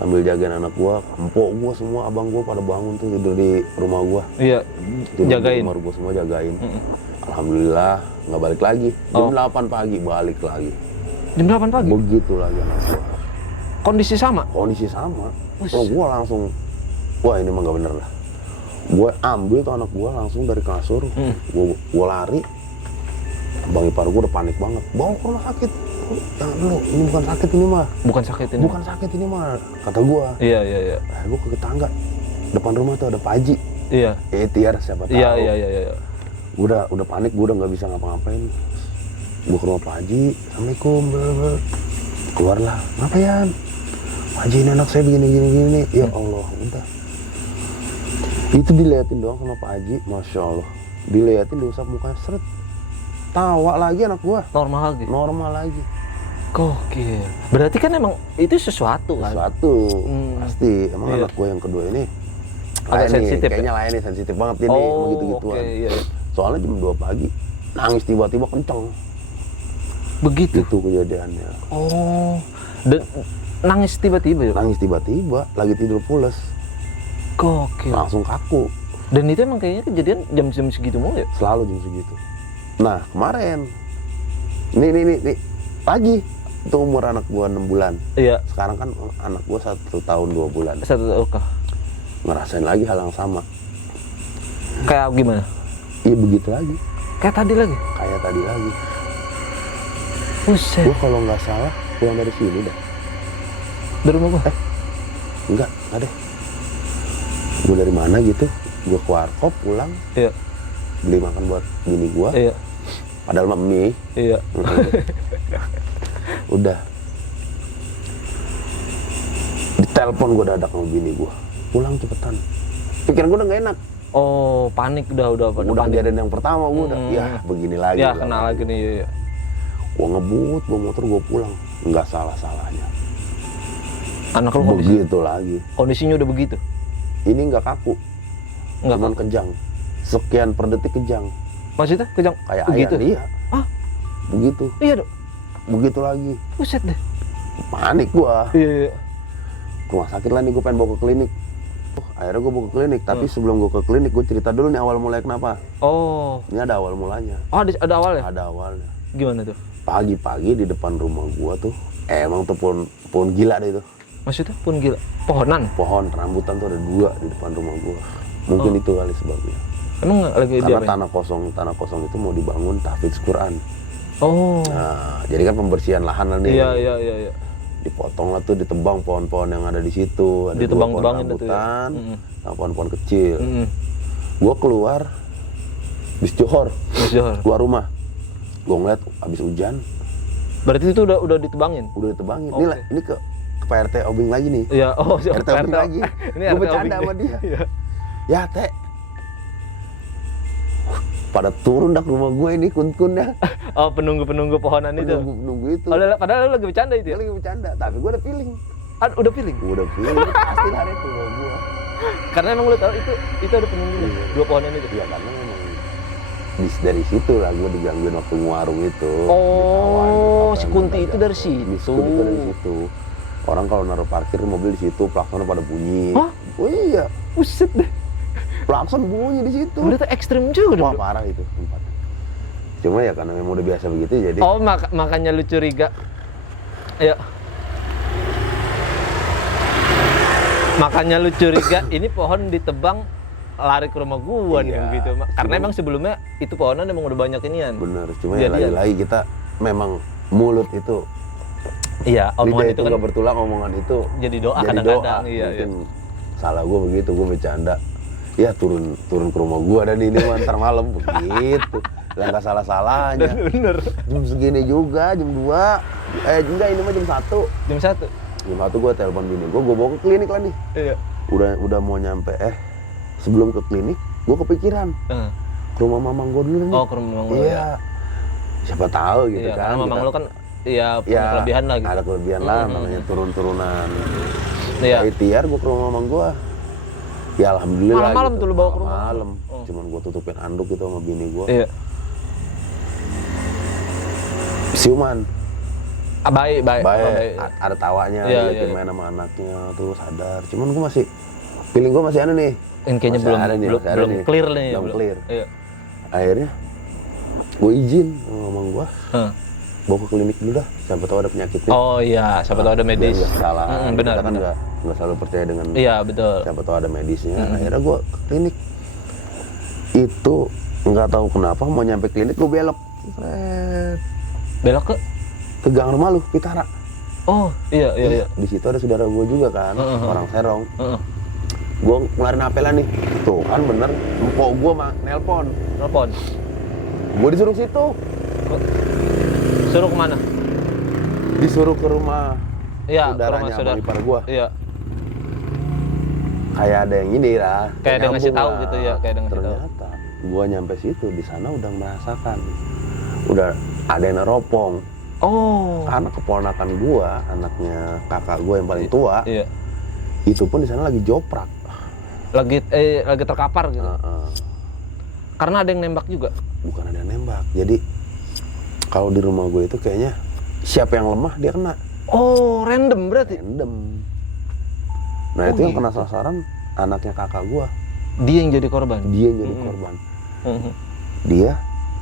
Sambil jagain anak gue, empok gue semua, abang gue pada bangun tuh tidur di rumah gue. Iya, Tidur jagain? di rumah gue semua jagain. Alhamdulillah, nggak balik lagi. Jam 8 pagi balik lagi. Jam 8 pagi? Begitu lagi anak gue. Kondisi sama? Kondisi sama. Oh, gue langsung, wah ini mah nggak bener lah. Gue ambil tuh anak gue langsung dari kasur, gue lari. Bang ipar gue udah panik banget, bawa ke rumah sakit. Jangan dulu, ini bukan sakit ini mah. Bukan sakit ini mah, kata gue. Iya. Gue ke tetangga, depan rumah tuh ada Pak Haji. Iya. Tiar siapa tahu. Iya. Gue udah panik, gue udah nggak bisa ngapa-ngapain. Gue ke rumah Pak Haji, assalamualaikum, keluarlah. Ngapain? Pak Haji ini anak saya begini. Ya Allah, udah. Itu diliatin doang sama Pak Haji, masya Allah. Diliatin, diusap mukanya, seret. Tawa lagi anak gua. Normal lagi. Gokil. Berarti kan emang itu sesuatu kan? Pasti. Emang anak gua yang kedua ini agak sensitif. Kayaknya lain nih, sensitif banget ini begitu-gituan. Iya. Soalnya jam 2 pagi nangis tiba-tiba kenceng. Begitu. Itu kejadiannya. Oh. Dan nangis tiba-tiba ya? Nangis tiba-tiba, lagi tidur pules. Gokil. Langsung kaku. Dan itu emang kayaknya kejadian jam-jam segitu mulu ya? Selalu jam segitu. Nah, kemarin nih pagi itu umur anak gua 6 bulan. Iya. Sekarang kan anak gua 1 tahun 2 bulan. 1 tahun kah? Ngerasain lagi hal yang sama. Kayak gimana? Iya begitu lagi. Kayak tadi lagi? Kayak tadi lagi. Buset. Gua kalau nggak salah pulang dari sini dah. Dari rumah gua? Enggak deh. Gue dari mana gitu, gue ke warkop pulang, Iya. beli makan buat bini gue, Iya. padahal mah mie. Iya. Udah ditelepon gue dadak sama bini gue, pulang cepetan. Pikiran gue udah gak enak. Oh, panik udah Udah kejadian yang pertama gue udah, ya begini lagi. Ya, kena lagi nih. Iya. Gue ngebut, gue motor, gue pulang. Nggak salah-salahnya. Anak lu Begitu lagi. kondisinya udah begitu. Ini nggak kaku, Nggak cuman kaku. kejang. Sekian per detik kejang. Maksudnya kejang Kayak begitu. ayam dia. Ah, Begitu, iya dong. begitu lagi. Buset deh. Panik gua. Iya. Rumah sakit lah nih, gue pengen bawa ke klinik. Akhirnya gue bawa ke klinik, tapi sebelum gue ke klinik, gue cerita dulu nih awal mulai kenapa. Oh. Ini ada awal mulanya. Oh, ada awalnya? Ada awalnya. Gimana tuh? Pagi-pagi di depan rumah gua tuh, emang tuh pohon gila deh itu. Maksudnya pun gila. Pohonan? Pohon rambutan tuh ada 2 di depan rumah gua. Mungkin itu kali sebabnya. Emang nggak lagi Karena dia? tanah kosong itu mau dibangun tahfidz Quran. Oh. Nah, jadi kan pembersihan lahan lah nih. Iya. Dipotong lah tuh, ditebang pohon-pohon yang ada di situ. Ada 2 pohon Ditebang-tebangin itu ya? rambutan, sama pohon-pohon kecil. Mm-mm. Gua keluar, bis Johor, Mas Johor. keluar rumah. Gua ngeliat abis hujan, Berarti itu udah ditebangin? udah ditebangin. Oke. Ini ke PRT Obing lagi nih. Iya. Oh, siapa? RT Obing lagi. Ini Gue RT bercanda Obing sama nih. dia. Iya. Ya teh, pada turun dah ke rumah gue ini kun-kunnya. Oh, penunggu pohonan itu. Nunggu itu. Padahal lu lagi bercanda itu Dia ya? lagi bercanda, tapi gue udah feeling. Udah feeling? Gue udah feeling, pasti lari tuh rumah gue. Karena emang lu tahu itu ada penunggunya. Iya. 2 pohonan itu. Iya karena memang dari situ lah gue digangguin waktu ngewarung itu. Oh, si Kunti itu dari Si situ. Kunti itu dari situ. Orang kalau naruh parkir mobil di situ, klaksonnya pada bunyi. Hah? Oh iya, Buset deh. klakson bunyi di situ. Berarti ekstrim juga Wah dong. parah itu tempatnya. Cuma ya karena memang udah biasa begitu jadi. Oh, makanya lu curiga. Ayo. Makanya lu curiga ini pohon ditebang lari ke rumah gua nih Iya. begitu. Karena emang sebelumnya itu pohonan emang udah banyak inian. Bener, cuma ya Jadian. lagi-lagi kita memang mulut itu, Iya, lidah omongan itu itu kan nggak bertulang, omongan itu jadi doa jadi kadang-kadang. doa. Iya. Mungkin salah gue begitu, gue bercanda. Ya turun ke rumah gua dan ini mah ntar malam begitu. Lah nggak salah-salahnya. Bener. Jam segini juga, jam 2. Enggak, ini mah jam 1. Jam 1. Jam 1 gue telepon bini gue bawa ke klinik lah nih. Iya. Udah mau nyampe, sebelum ke klinik, gue kepikiran ke rumah mamang gue dulu nih. Oh, ke rumah mamang lu Iya. ya. Siapa tahu gitu Iya, kan. karena mamang kita- lu kan ya punya kelebihan lah gitu. Ada kelebihan lah, namanya turun-turunan. Iya. Ikhtiar gue ke rumah mamang gue. Ya alhamdulillah. Malam-malam gitu. tuh lu bawa ke rumah? Malam. Oh. Cuman gue tutupin anduk gitu sama bini gue. Iya. Siuman. Baik. Baik. Ada tawanya, Iya, liatin iya. main sama anaknya tuh sadar. Cuman gue masih, feeling gue masih aneh nih. Ini kayaknya Masih ada nih, masih ada belum nih. clear nih. Belum clear. Iya. Akhirnya gue izin sama mamang gue, Heeh. bawa ke klinik dulu dah. Siapa tahu ada penyakitnya. Oh iya, siapa tahu ada medis. Biar nggak salah. Benar. Kita kan nggak selalu percaya dengan Iya, betul. siapa tahu ada medisnya. Akhirnya gue ke klinik. Itu nggak tahu kenapa mau nyampe klinik gue belok. Belok Ke gang rumah lu, Pitara. Oh, iya. Di situ ada saudara gue juga kan, orang Serong. Heeh. Gue ngeluarin HP lah nih. Tuh kan bener, empok gue mah nelpon. Telepon. Gue disuruh situ. Suruh kemana? Disuruh ke rumah Iya, ke saudaranya rumah saudara. abang ipar gue. Iya. Kayak ada yang ini lah. Kayak ada yang ngasih nyambung tahu lah. gitu ya, kayak ada yang ngasih tahu. Ternyata gue nyampe situ, di sana udah merasakan. Udah ada yang neropong. Oh. Karena keponakan gue, anaknya kakak gue yang paling tua, Iya. itu pun di sana lagi joprak. Lagi terkapar gitu. Karena ada yang nembak juga. Bukan ada yang nembak. Jadi kalau di rumah gue itu kayaknya siapa yang lemah dia kena. Oh, random berarti. Random. Nah Oh, itu yang gitu. kena sasaran anaknya kakak gue. Dia yang jadi korban. Dia yang jadi korban. Mhm. Dia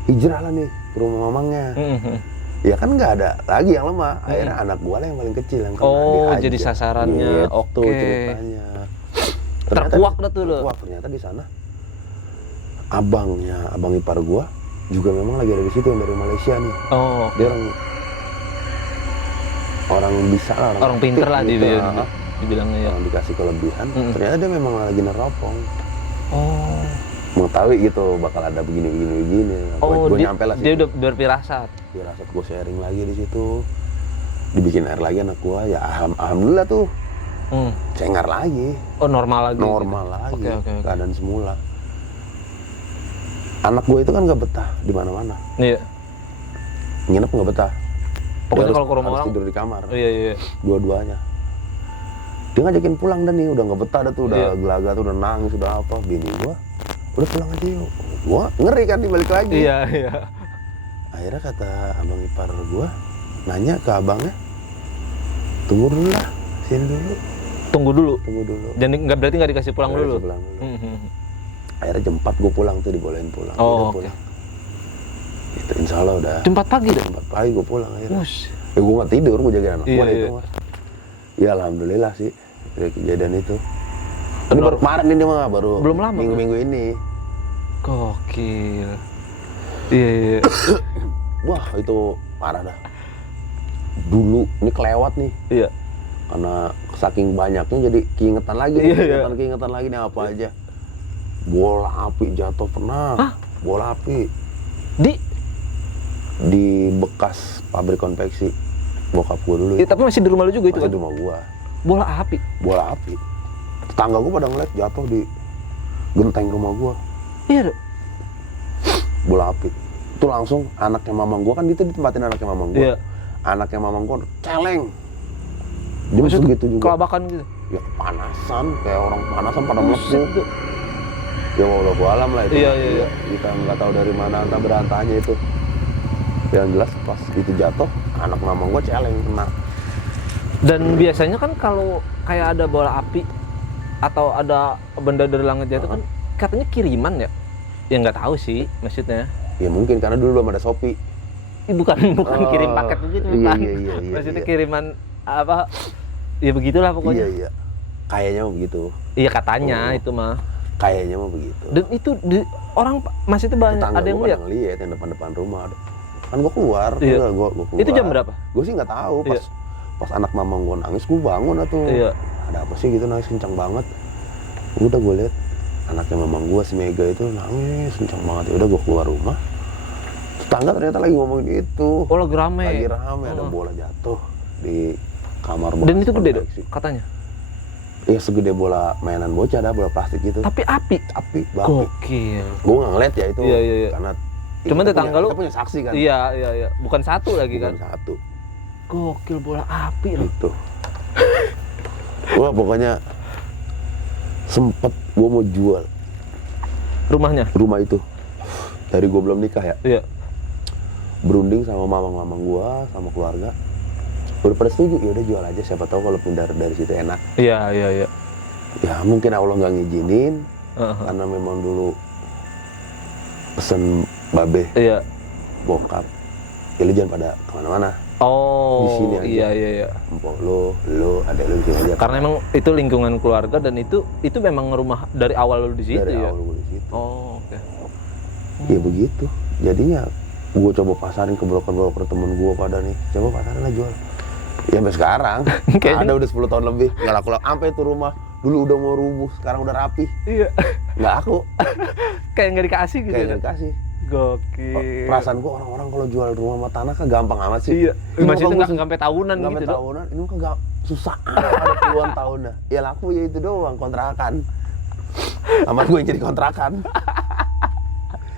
hijrah lah nih ke rumah mamangnya. Mhm. Ya kan nggak ada lagi yang lemah. Akhirnya anak gue lah yang paling kecil yang kena. Oh, diajak. jadi sasarannya. Gitu Oke. ceritanya. Terkuak dah tuh lo. Terkuak. Ternyata di sana abang ipar gue juga memang lagi ada di situ yang dari Malaysia nih. Oh, Dia orang bisa lah, orang pinter lah di gitu. di bilangnya ya. Orang dikasih kelebihan, ternyata dia memang lagi neropong. Oh. Mengetahui gitu bakal ada begini. Gue nyampe lah dia situ. udah berfirasat. Firasat gue sharing lagi di situ. Dibikin air lagi anak gue, ya alhamdulillah tuh. Cengar lagi. Oh, normal lagi. Normal gitu. lagi. Oke. Keadaan semula. Anak gue itu kan nggak betah di mana-mana. Iya. Nginep nggak betah. Pokoknya Dia kalau ke rumah harus orang tidur di kamar. Iya. Dua-duanya. Dia ngajakin pulang dan nih udah nggak betah dah tuh, udah Iya. gelagat, udah nangis, udah apa. Bini gua udah pulang aja yuk. Gua ngeri kan dibalik lagi. Iya. Akhirnya kata abang ipar gua nanya ke abangnya, tunggu dulu lah, sini dulu. Tunggu dulu. Jadi berarti nggak dikasih pulang Nggak dulu. dikasih pulang dulu. Akhirnya jam 4 gua pulang tuh, dibolehin pulang. Oh, Udah pulang. Itu insya Allah udah. Jam 4 pagi dah. Jam 4 pagi gua pulang akhirnya. Us. Ya gua nggak tidur, gua jagain anak gua Iya. itu mah. Ya alhamdulillah sih dari kejadian itu. Ini baru kemarin ini mah, baru Belum lama, minggu-minggu ini. Gokil. Iya. Wah itu parah dah. Dulu ini kelewat nih, Iya. karena saking banyaknya jadi keingetan lagi. Iya. Keingetan lagi nih apa aja. Bola api jatuh pernah. Hah? Bola api Di di bekas pabrik konveksi bokap gua dulu. tapi masih di rumah lu juga itu Masih kan? di rumah gua. Bola api. Bola api. Tetangga gua pada ngeliat jatuh di genteng rumah gua. Iya, Dok. Bola api. Itu langsung anaknya mamang gua, kan itu ditempatin anaknya mamang gua. Iya. Anaknya mamang gua celeng. Dia Maksud gitu juga. kelabakan gitu. Ya kepanasan, kayak orang kepanasan pada Buset, melepuh. Dok. Ya wallahu alam lah itu. Iya. Kita nggak tahu dari mana antah berantahnya itu. Yang jelas pas itu jatuh, anak mamang gua celeng kena. Dan biasanya kan kalau kayak ada bola api atau ada benda dari langit jatuh kan katanya kiriman ya? Ya nggak tahu sih maksudnya. Ya mungkin karena dulu belum ada Shopee. Bukan kirim paket begitu, Iya, bukan. iya, Maksudnya iya. kiriman apa? Ya begitulah pokoknya. Iya. Kayaknya mah begitu. Iya katanya itu mah. Kayaknya mah begitu. Dan itu orang masih itu banyak Tetangga ada yang gua lihat. pada ngeliat yang depan rumah. Kan gua keluar, Iya. gua keluar. Itu jam berapa? Gua sih nggak tahu. Iya. Pas anak mamang gua nangis, gua bangun atuh. Iya. Ada apa sih gitu, nangis kencang banget. Udah gua lihat anaknya mamang gua si Mega itu nangis kencang banget. Ya udah gua keluar rumah. Tetangga ternyata lagi ngomongin itu. Oh, lagi rame. Lagi rame, ada bola jatuh di kamar. Dan itu gede, Dok, konveksi. katanya. Iya segede bola mainan bocah, ada bola plastik gitu. Tapi api. Api. Gokil. Gua nggak ngeliat ya itu. Iya. Karena Cuman kita tetangga lu kita punya saksi kan. Iya. Bukan satu lagi Bukan kan. satu. Gokil, bola api loh. Gitu. Gua pokoknya sempet gua mau jual Rumahnya. rumah itu. Dari gua belum nikah ya. Iya. Berunding sama mamang-mamang gua, sama keluarga. Udah pada setuju, ya udah jual aja, siapa tahu kalau pindah dari situ enak. Iya. Ya mungkin Allah nggak ngizinin, Heeh. karena memang dulu pesen babe Iya. bokap. Ya lu jangan pada kemana-mana. Oh, Di sini aja. iya. Empok lu, adek lu di sini aja. Karena emang itu lingkungan keluarga dan itu memang rumah dari awal lu di situ dari ya. awal gua di situ. Oh, oke. Ya begitu. Jadinya gua coba pasarin ke broker-broker temen gua pada nih. Coba pasarin lah jual. Ya sampai sekarang. Kayaknya- Ada udah 10 tahun lebih. Nggak laku-laku. Sampai itu rumah dulu udah mau rubuh, sekarang udah rapi. Iya. Nggak laku. Kayak nggak dikasih gitu. Kayak ya. nggak dikasih. Gokil. Perasaan gua orang-orang kalau jual rumah sama tanah kan gampang amat sih. Iya. Ini Maksudnya mah nggak bagus. sampai tahunan Nggak gitu, sampai Dok. tahunan. Ini mah kagak susah. Ada puluhan tahun dah. Ya laku ya itu doang, kontrakan. Sama gue yang jadi kontrakan.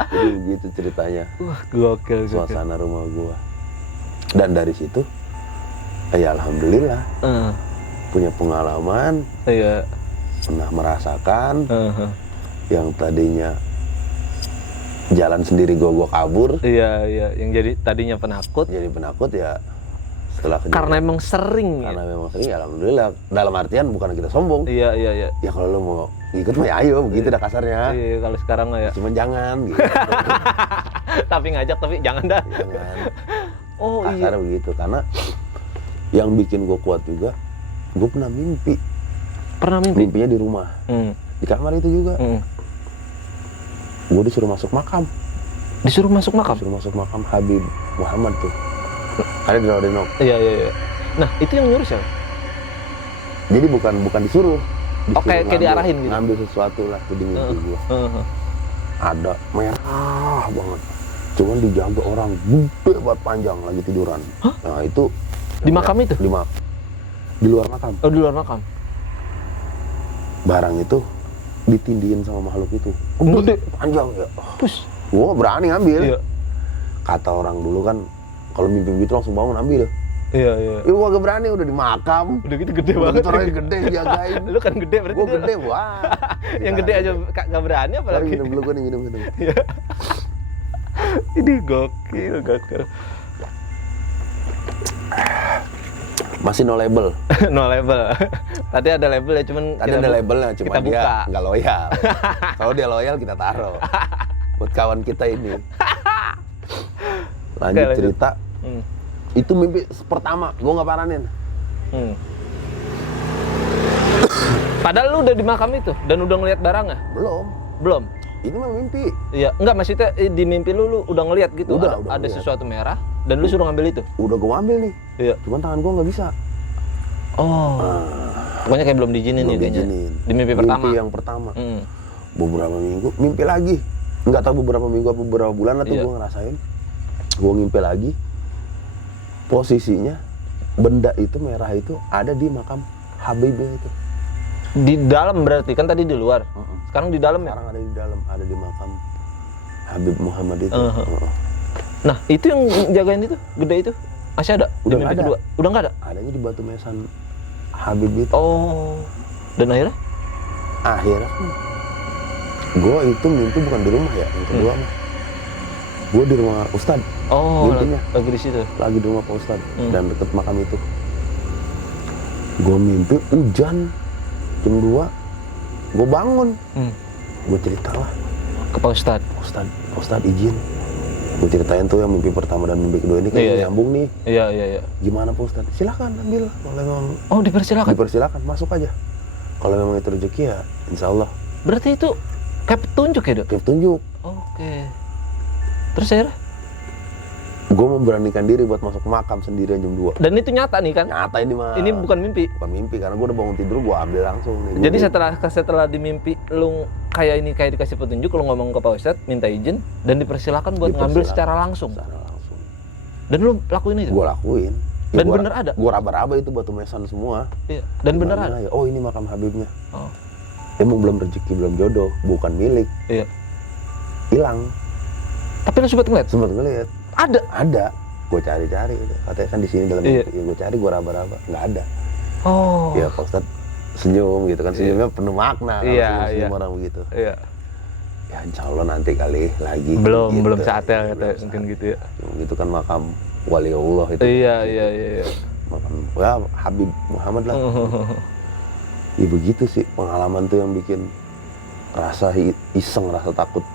Jadi begitu ceritanya. Wah, gokil. Suasana rumah gua. Dan dari situ ya alhamdulillah punya pengalaman, Iya. pernah merasakan yang tadinya jalan sendiri gua kabur Iya. Yang jadi tadinya penakut jadi penakut ya setelah kejadian. karena emang sering Karena ya. memang sering ya alhamdulillah, dalam artian bukan kita sombong. Iya. Ya kalau lu mau ikut mah ya ayo, begitu dah kasarnya. Iya, kalau sekarang mah ya. Cuman jangan gitu. Tapi ngajak tapi jangan dah. Jangan. Oh Kasarnya iya. begitu, karena yang bikin gua kuat juga, gua pernah mimpi. Pernah mimpi? Mimpinya di rumah. Di kamar itu juga. Gue disuruh masuk makam. Disuruh masuk makam? Disuruh masuk makam Habib Muhammad tuh. Ada di Rawadenok. Iya. Nah, itu yang nyuruh siapa? Jadi bukan disuruh. Kayak diarahin gitu. Ngambil sesuatu lah tuh di mimpi gua. Ada merah banget. Cuman dijaga orang gede banget panjang lagi tiduran. Nah itu di makam itu? Di luar makam. Oh, di luar makam. Barang itu ditindihin sama makhluk itu. Gede panjang ya. Pus. Gua berani ngambil. Iya. Kata orang dulu kan kalau mimpi gitu langsung bangun ambil. Iya. Ya gua gak berani, udah di makam. Udah gitu gede banget. Orangnya gede jagain. Lu kan gede berarti. Gua gede, wah. Yang gede aja gak berani apalagi. Minum dulu, gua nih minum. Iya. Ini gokil. Masih no label. No label. Tadi ada label ya, cuman Tadi ada labelnya, cuma kita dia buka. nggak loyal. Kalau dia loyal kita taruh. Buat kawan kita ini. Lanjut Oke, cerita. Itu mimpi pertama, gua nggak paranin. Padahal lu udah di makam itu dan udah ngelihat barangnya? Belum. Ini mah mimpi. Iya, enggak maksudnya di mimpi lu udah ngelihat gitu. Udah ada ngeliat. sesuatu merah dan lu suruh ngambil itu. Udah gua ambil nih. Iya. Cuman tangan gua nggak bisa. Oh. Pokoknya kayak belum diizinin Belum nih kayaknya. diizinin. Di mimpi pertama. Mimpi yang pertama. Beberapa minggu, mimpi lagi. Nggak tahu beberapa minggu apa beberapa bulan atau Iya. gua ngerasain. Gua mimpi lagi. Posisinya benda itu merah itu ada di makam Habibnya itu. Di dalam berarti kan tadi di luar. Sekarang di dalam ya? Sekarang ada di dalam, ada di makam Habib Muhammad itu. Nah, itu yang jagain itu, gede itu. Masih ada? Udah di mimpi nggak ada. kedua. Udah nggak ada? Adanya di batu mesan Habib itu. Oh. Dan akhirnya? Akhirnya gue itu mimpi bukan di rumah ya, yang kedua mah. Gue di rumah Ustad. Oh, mimpinya lagi di situ. lagi di rumah Pak Ustad dan deket makam itu. Gue mimpi hujan jam 2. Gue bangun. Gue cerita lah Ke Pak Ustad. Pak Ustad izin. Gue ceritain tuh yang mimpi pertama dan mimpi kedua ini kayak nyambung nih. Iya. Gimana Pak Ustad? Silakan ambil. Kalau memang dipersilakan, masuk aja. Kalau memang itu rezeki ya insya Allah. Berarti itu kayak petunjuk ya, Dok? Kayak petunjuk. Oke. Terus akhirnya? Gue memberanikan diri buat masuk ke makam sendirian jam 2. Dan itu nyata nih kan? Nyata ini mah. Ini bukan mimpi. Bukan mimpi karena gue udah bangun tidur, gue ambil langsung nih. Jadi setelah di mimpi lu kayak dikasih petunjuk, lu ngomong ke Pak Ustadz, minta izin dan dipersilakan buat ngambil secara langsung. Dan lu lakuin itu? Gue lakuin. Dan bener ada? Gue raba-raba itu batu mesan semua. Iya. Dan bener ada? Ya? Oh ini makam Habibnya. Oh. Emang belum rezeki, belum jodoh, bukan milik. Iya. Hilang. Tapi lu sempat ngeliat? Sempat ngeliat. Ada. Gue cari-cari. Katanya kan di sini dalam mimpi. Ya, gue cari, gue raba-raba. Nggak ada. Oh. Ya Pak Ustadz senyum gitu kan. Senyumnya penuh makna. Senyum orang begitu. Iya. Ya insya Allah nanti kali lagi. Belum saatnya mungkin gitu ya. Itu kan makam waliullah itu. Iya. Makam ya Habib Muhammad lah. Ya begitu sih pengalaman tuh yang bikin rasa iseng, rasa takut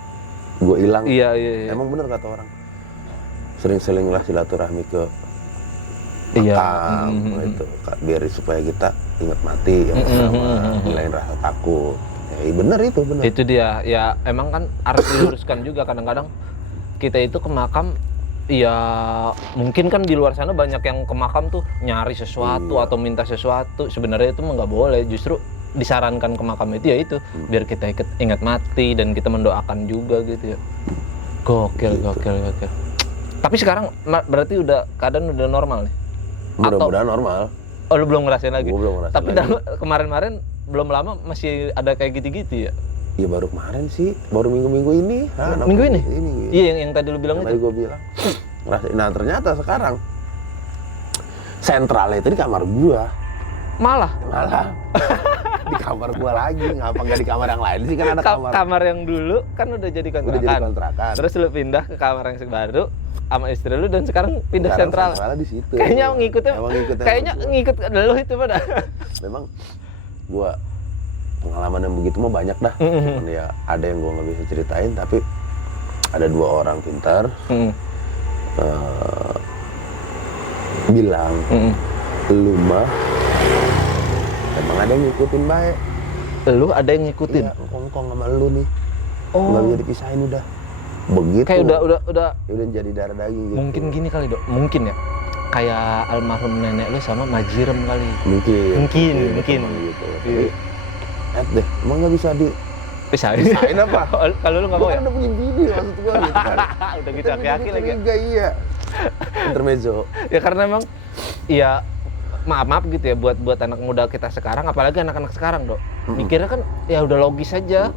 gue hilang. Iya. Emang bener kata orang. Sering-sering lah silaturahmi ke Iya. makam itu biar supaya kita ingat mati yang bersama, ngilangin rasa takut. Ya bener itu bener. Itu dia. Ya emang kan harus diluruskan juga kadang-kadang kita itu ke makam. Ya mungkin kan di luar sana banyak yang ke makam tuh nyari sesuatu atau minta sesuatu. Sebenarnya itu mah nggak boleh. Justru disarankan ke makam itu ya itu biar kita ingat mati dan kita mendoakan juga gitu ya. Gokil. Tapi sekarang berarti udah keadaan udah normal nih? Mudah-mudahan normal. Oh lu belum ngerasain lagi? Gua belum ngerasain Tapi lagi. kemarin-kemarin belum lama masih ada kayak gitu-gitu ya? Ya baru kemarin sih, baru minggu-minggu ini. Minggu ini? Iya yang tadi lu bilang yang itu? tadi gue bilang. Nah ternyata sekarang sentralnya itu di kamar gua. Malah Di kamar gua lagi, ngapa nggak di kamar yang lain sih, kan ada kamar yang dulu kan udah jadi kontrakan. Terus lu pindah ke kamar yang baru sama istri lu dan sekarang pindah sentral. Sentralnya di situ. Kayaknya ngikut lu itu pada. Memang gua pengalaman yang begitu mah banyak dah. Cuman ya ada yang gua nggak bisa ceritain, tapi ada 2 orang pintar bilang lu mah emang ada yang ngikutin baik. Lu ada yang ngikutin? Iya, ngkong sama lu nih. Oh. Nggak bisa dipisahin udah. Begitu. Kayak udah Ya udah jadi darah daging gitu. Mungkin gini kali, Dok. Mungkin ya. kayak almarhum nenek lu sama Majirem kali. Mungkin Mungkin. gitu. Iya. Tapi deh, emang nggak bisa Pisahin apa? Kalau lu nggak mau Gua ya? kan udah punya bini maksud gua gitu kan. Udah gitu aki-aki lagi. Ya? Iya. Intermezzo. Ya karena emang ya maaf gitu ya buat anak muda kita sekarang, apalagi anak-anak sekarang, Dok. Mikirnya kan ya udah logis aja.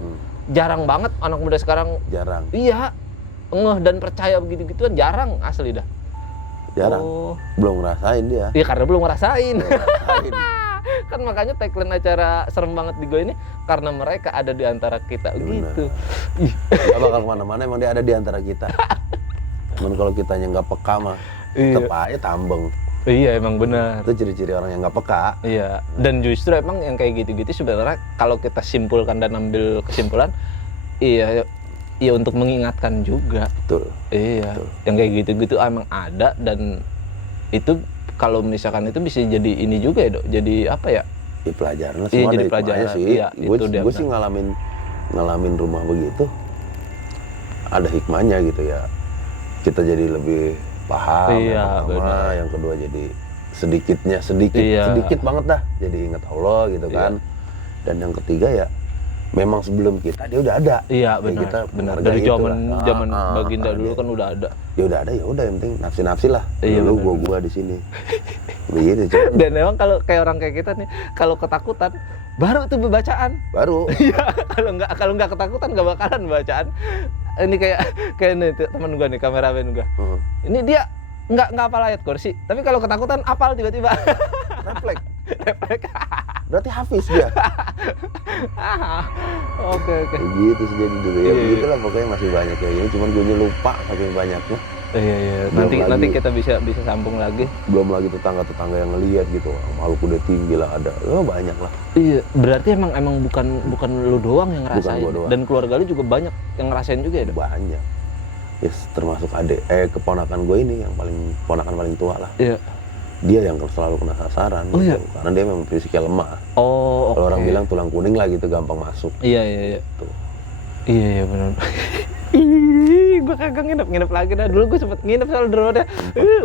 Jarang banget anak muda sekarang. Jarang. Iya. Ngeh dan percaya begitu-gituan jarang asli dah. Jarang. Oh. Belum ngerasain dia. Iya karena belum ngerasain. Ngerasain. Kan makanya tagline acara serem banget di gue ini karena mereka ada di antara kita gitu. Ih. Gak bakal kemana-mana, emang dia ada di antara kita. Cuman kalau kitanya nggak peka mah, tetep aja tambeng. Iya emang benar. Itu ciri-ciri orang yang nggak peka. Iya. Dan justru emang yang kayak gitu-gitu sebenarnya kalau kita simpulkan dan ambil kesimpulan, iya untuk mengingatkan juga. Betul. Iya. Betul. Yang kayak gitu-gitu emang ada dan itu kalau misalkan itu bisa jadi ini juga ya, Dok. Jadi apa ya? Di pelajaran lah, Iya, semua jadi ada pelajaran. hikmahnya sih. Iya, itu dia Gue sih ngalamin rumah begitu, ada hikmahnya gitu ya. Kita jadi lebih paham. Iya, yang pertama, benar. yang kedua jadi sedikit Iya. sedikit banget dah. Jadi ingat Allah gitu kan. Dan yang ketiga ya, memang sebelum kita dia udah ada. Iya Ya, benar. kita Benar. menghargai Dari itulah. zaman baginda dulu dia. kan udah ada. Ya udah ada, ya udah yang penting nafsi lah. Iya, Dulu benar. gua di sini. Begitu cuman. Dan memang kalau kayak orang kayak kita nih, kalau ketakutan baru tuh bacaan. Baru. Iya, kalau nggak ketakutan nggak bakalan bacaan. Ini kayak nih teman gua nih, kameramen gua. Ini dia nggak hafal ayat kursi, tapi kalau ketakutan hafal tiba-tiba. Refleks. Refleks. Berarti hafiz dia. Oke. Begitu sih jadi dulu ya. Iya. Begitulah pokoknya masih banyak kayak gini. Cuman gue lupa saking banyaknya. Iya. Belum Nanti lagi. kita bisa sambung lagi. Belum lagi tetangga-tetangga yang ngelihat gitu. Maluku udah tinggi lah ada. Ya banyak lah. Iya, berarti emang bukan lu doang yang ngerasain. gua doang. Dan keluarga lu juga banyak yang ngerasain juga ya, Dok? Banyak. Yes, termasuk keponakan gue ini yang ponakan paling tua lah. Iya. Dia yang selalu kena sasaran Oh, gitu. iya? Karena dia memang fisiknya lemah. Oh, oke. Kalau orang bilang tulang kuning lah gitu gampang masuk. Iya. Tuh. Iya benar. Ih, gue kagak nginep lagi dah. Dulu gue sempet nginep soal di rumahnya.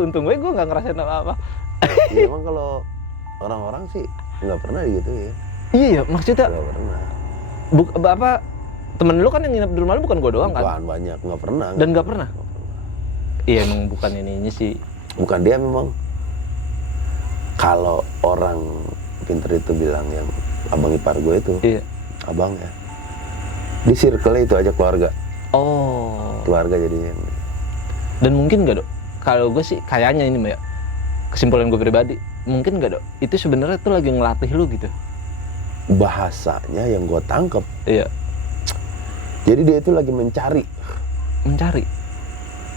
Untung gue nggak ngerasain apa-apa. Ya, emang kalau orang-orang sih nggak pernah gitu ya. Iya, maksudnya Nggak pernah. apa temen lu kan yang nginep di rumah lu bukan gue doang kan? Bukan banyak, nggak pernah. Dan nggak pernah? Iya emang bukan ininya sih. Bukan dia memang. Kalau orang pinter itu bilang yang abang ipar gue itu, Iya. abang ya, di circle itu aja keluarga Oh. jadinya. Dan mungkin nggak, Dok? Kalau gue sih kayaknya ini Mbak ya, kesimpulan gue pribadi, mungkin nggak, Dok? Itu sebenarnya tuh lagi ngelatih lu gitu. Bahasanya yang gue tangkep, Iya. jadi dia itu lagi mencari Mencari.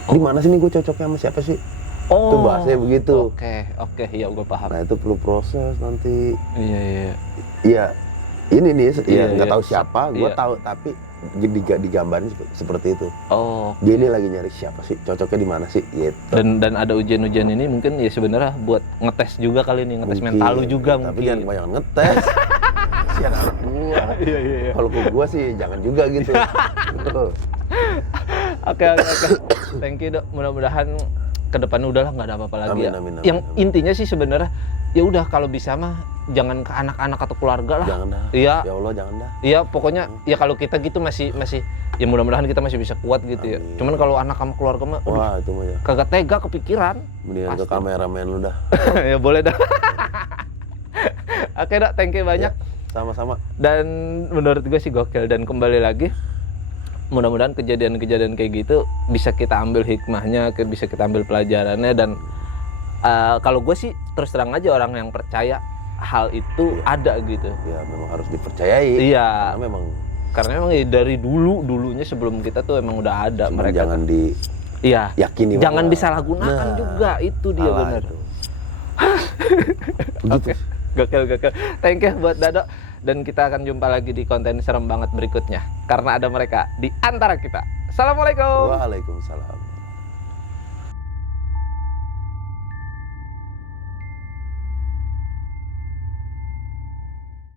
di mana sih nih gue cocoknya sama siapa sih. Oh. Itu bahasanya begitu. Oke, iya gue paham. Nah itu perlu proses nanti. Iya. Iya, ini nih Iya, nggak iya. tahu siapa, gue Iya. tahu tapi digambarin seperti itu. Oh. Dia ini lagi nyari siapa sih, cocoknya di mana sih, gitu. Dan ada ujian-ujian ini mungkin ya sebenarnya buat ngetes juga kali nih, ngetes Mungkin, mental lu juga tapi mungkin. jangan kebanyakan ngetes. Kasihan anak gua. Iya. Kalau ke gua sih jangan juga gitu. Betul. Oke. Thank you, Dok. Mudah-mudahan ke depannya udahlah nggak ada apa-apa lagi Amin, ya. amin. Yang intinya sih sebenarnya ya udah kalau bisa mah jangan ke anak-anak atau keluarga lah. Jangan dah. Iya. Ya Allah jangan dah. Iya, pokoknya ya kalau kita gitu masih ya mudah-mudahan kita masih bisa kuat gitu ya. Amin. Cuman kalau anak sama keluarga mah aduh, Wah itu mah ya. kagak tega kepikiran. Mendingan ke Pasti. kameramen lu dah. Ya boleh dah. Oke, Dok, thank you banyak. Ya, sama-sama. Dan menurut gue sih gokil. Dan kembali lagi, mudah-mudahan kejadian-kejadian kayak gitu bisa kita ambil hikmahnya, bisa kita ambil pelajarannya. Dan kalau gue sih terus terang aja orang yang percaya hal itu ada gitu. Ya memang harus dipercayai. Iya. Karena memang Ya dari dulunya sebelum kita tuh emang udah ada cuman mereka. jangan Iya. diyakini. Jangan bahwa- disalahgunakan Nah, juga, itu dia salah benar. itu. Begitu. Gokil. Thank you buat Dado. Dan kita akan jumpa lagi di konten serem banget berikutnya. Karena ada mereka di antara kita. Assalamualaikum. Waalaikumsalam.